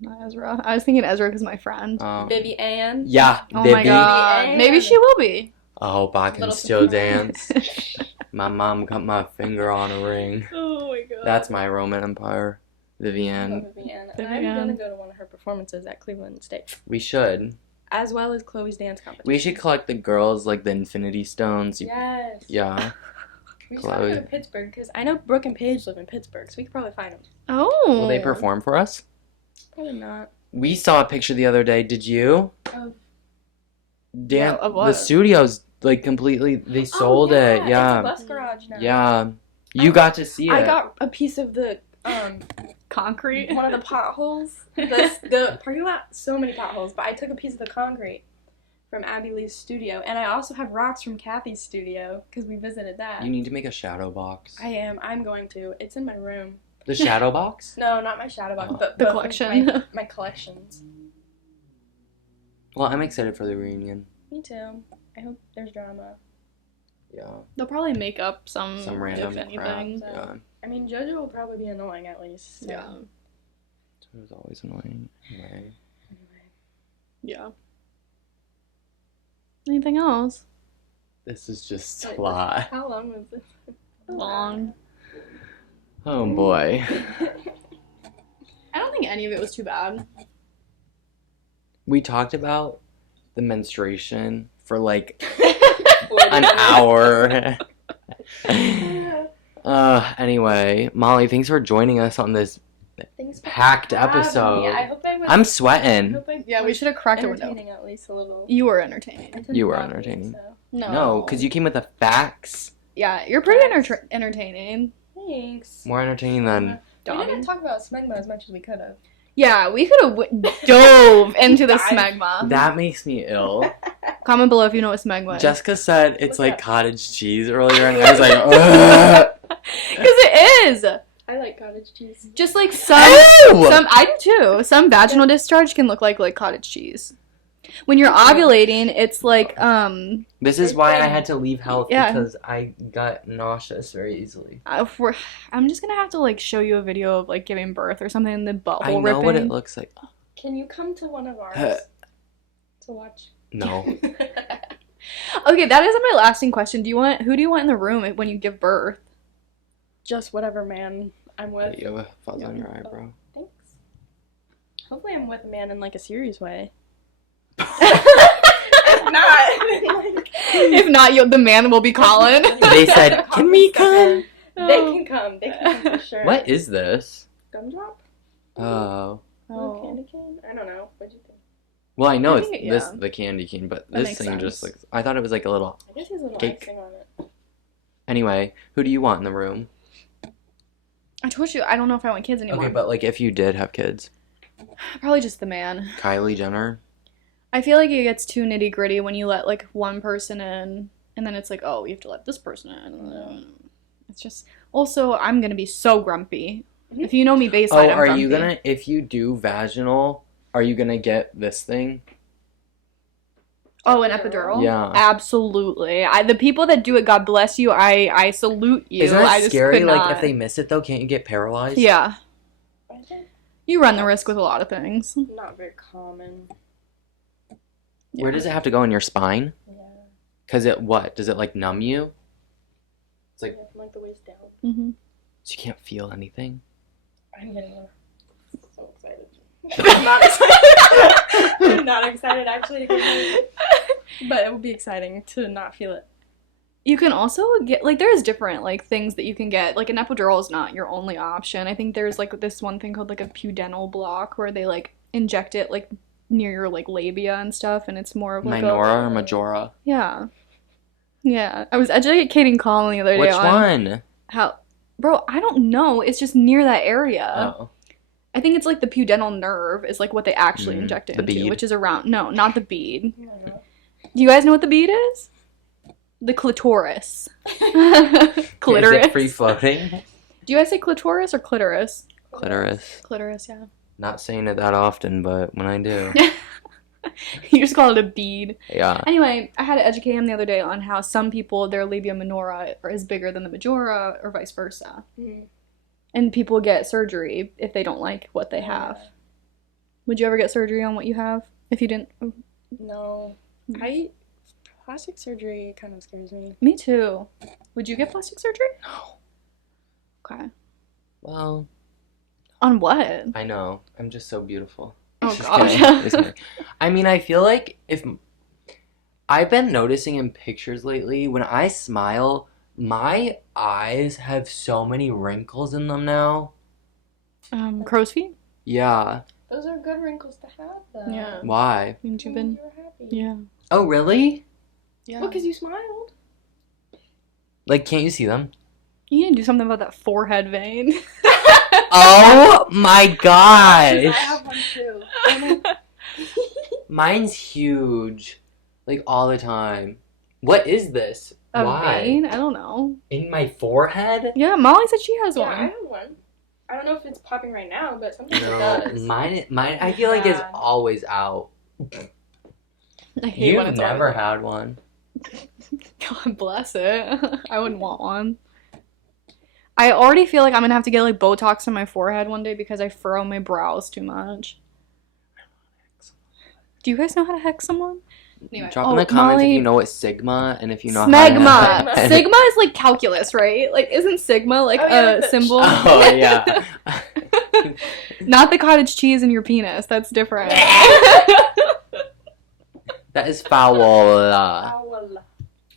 Not Ezra. I was thinking Ezra because my friend. Vivian. Yeah, Oh Vivi. my god. Vivian. Maybe she will be. I hope I can Little still surprise. dance. My mom cut my finger on a ring. Oh my god. That's my Roman Empire. Vivienne. Vivian. And I'm Vivian. gonna go to one of her performances at Cleveland State, We should. as well as Chloe's dance competition. We should collect the girls like the Infinity Stones. Yes. Yeah. We just gotta go to Chloe. Pittsburgh because I know Brooke and Paige live in Pittsburgh, so we could probably find them. Oh. Will they perform for us? Probably not. We saw a picture the other day. Did you? Of Damn, of the what? studio's like completely. They sold it. It's a Yeah, bus garage now. yeah. You got to see it. I got a piece of the Concrete. one of the potholes. The parking lot, so many potholes, but I took a piece of the concrete from Abby Lee's studio, and I also have rocks from Kathy's studio because we visited that. You need to make a shadow box. I'm going to. It's in my room. The shadow box? No, not my shadow box, Oh. but The both collection. My collections. Well, I'm excited for the reunion. Me too. I hope there's drama. Yeah. They'll probably make up Some if random anything. crap. So, Yeah. I mean, JoJo will probably be annoying at least. So. Yeah. It was always annoying. Anyway. Yeah. Anything else? This is just Wait, a lot. How long was this? Long. Oh boy. I don't think any of it was too bad. We talked about the menstruation for like an hour. Anyway, Molly, thanks for joining us on this Thanks for packed having me. episode. I hope I was. I'm I sweating. hope I Yeah, we was should have cracked a window. entertaining at least a little. You were entertaining. I took You were coffee, entertaining. so. No, because you came with the facts. Yeah, you're pretty entertaining. Thanks. More entertaining than. We Dobby. didn't talk about smegma as much as we could have. Yeah, we could have dove into the Dive. smegma. That makes me ill. Comment below if you know what smegma is. Jessica said it's What's like that? cottage cheese earlier, and I was like, ugh. Because it is. I like cottage cheese. Just like some, Ew! I do too. Some vaginal discharge can look like cottage cheese. When you're ovulating, it's like This is why I had to leave health Yeah. because I got nauseous very easily. I'm just gonna have to like show you a video of like giving birth or something in the butthole I know ripping. what it looks like. Can you come to one of ours to watch? No. Okay, that is my lasting question. Who do you want in the room when you give birth? Just whatever man I'm with. You have a fuzz on your eyebrow. Thanks. Hopefully I'm with a man in like a serious way. If not, the man will be calling. They said, "Can we come?" They can come. They can come for sure. What is this? Gumdrop? Oh. Oh. Candy cane? I don't know. What'd you think? Well, I know I it's think this yeah. the candy cane, but That this makes thing just sense. looks. I thought it was like a little. I guess he's a little Cake. icing on it. Anyway, who do you want in the room? I told you I don't know if I want kids anymore. Okay, but like if you did have kids, Probably just the man. Kylie Jenner. I feel like it gets too nitty gritty when you let like one person in, and then it's like, oh, we have to let this person in. And then it's just. Also, I'm gonna be so grumpy. If you know me baseline, Oh, I'm are grumpy. you gonna? If you do vaginal, are you gonna get this thing? Oh, an epidural? Yeah. Absolutely. The people that do it, God bless you. I salute you. Isn't I it just scary? could Like not. if they miss it though, can't you get paralyzed? Yeah. I think You run the risk with a lot of things. not very common. Where does it have to go in your spine? Yeah. Cause it what? Does it like numb you? It's like Yeah, from like the waist down. Mm-hmm. so you can't feel anything. I'm getting so excited. I'm not excited. I'm not excited actually to get married. But it will be exciting to not feel it. You can also get, like, there's different, like, things that you can get. Like, an epidural is not your only option. I think there's, like, this one thing called, like, a pudendal block where they, like, inject it, like, near your, like, labia and stuff, and it's more of, like, Minora or Majora? Yeah. Yeah. I was educating Colin the other day Which on one? how... Bro, I don't know. It's just near that area. Oh. I think it's, like, the pudendal nerve is, like, what they actually Mm, inject it the into, bead. which is around... No, not the bead. I don't know. Do you guys know what the bead is? The clitoris. Is Clitoris. it free floating? Do you guys say clitoris or clitoris? Clitoris. Clitoris, yeah. Not saying it that often, but when I do. You just call it a bead. Yeah. Anyway, I had to educate him the other day on how some people, their labia minora is bigger than the majora, or vice versa. Mhm. And people get surgery if they don't like what they have. Would you ever get surgery on what you have? If you didn't? No. Plastic surgery kind of scares me. Me too. Would you get plastic surgery? No. Okay. Well, On what? I know. I'm just so beautiful. Oh, Just God. kidding. Just kidding. I mean, I feel like if I've been noticing in pictures lately, when I smile, my eyes have so many wrinkles in them now. Crow's feet? Yeah. Those are good wrinkles to have, though. Yeah. Why? Haven't you been? You're happy. Yeah. Oh, really? Yeah. Well, because you smiled. Like, can't you see them? You need to do something about that forehead vein. Oh my I gosh! have one too. Mine's huge. Like, all the time. What is this? A Why? vein? I don't know. In my forehead? Yeah, Molly said she has Yeah, I one. have one. I don't know if it's popping right now, but sometimes it No, does. mine, I feel like it's Yeah. always out. I hate when You've it's never always- had one. God bless it. I wouldn't want one. I already feel like I'm gonna have to get like Botox in my forehead one day because I furrow my brows too much. Do you guys know how to hex someone? Anyway, Drop in the comments Molly, if you know what Sigma and if you know Smegma. how to... Sigma is like calculus, right? Like, isn't Sigma like Oh, yeah, a like the- symbol? Oh, yeah. Not the cottage cheese in your penis. That's different. That is foul.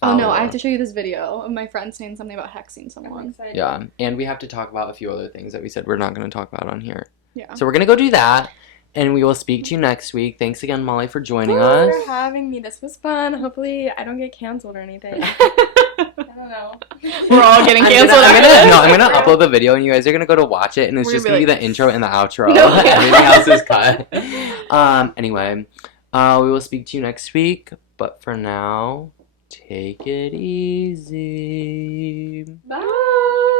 Oh no, I have to show you this video of my friend saying something about hexing someone. Yeah, and we have to talk about a few other things that we said we're not going to talk about on here. Yeah. So we're going to go do that, and we will speak to you next week. Thanks again, Molly, for joining us. Thanks for having me. This was fun. Hopefully, I don't get canceled or anything. I don't know. We're all getting I'm canceled. I'm gonna upload the video, and you guys are gonna go to watch it, and it's We're just gonna gonna be be the intro and the outro. No. Everything else is cut. Anyway, we will speak to you next week, but for now, take it easy. Bye.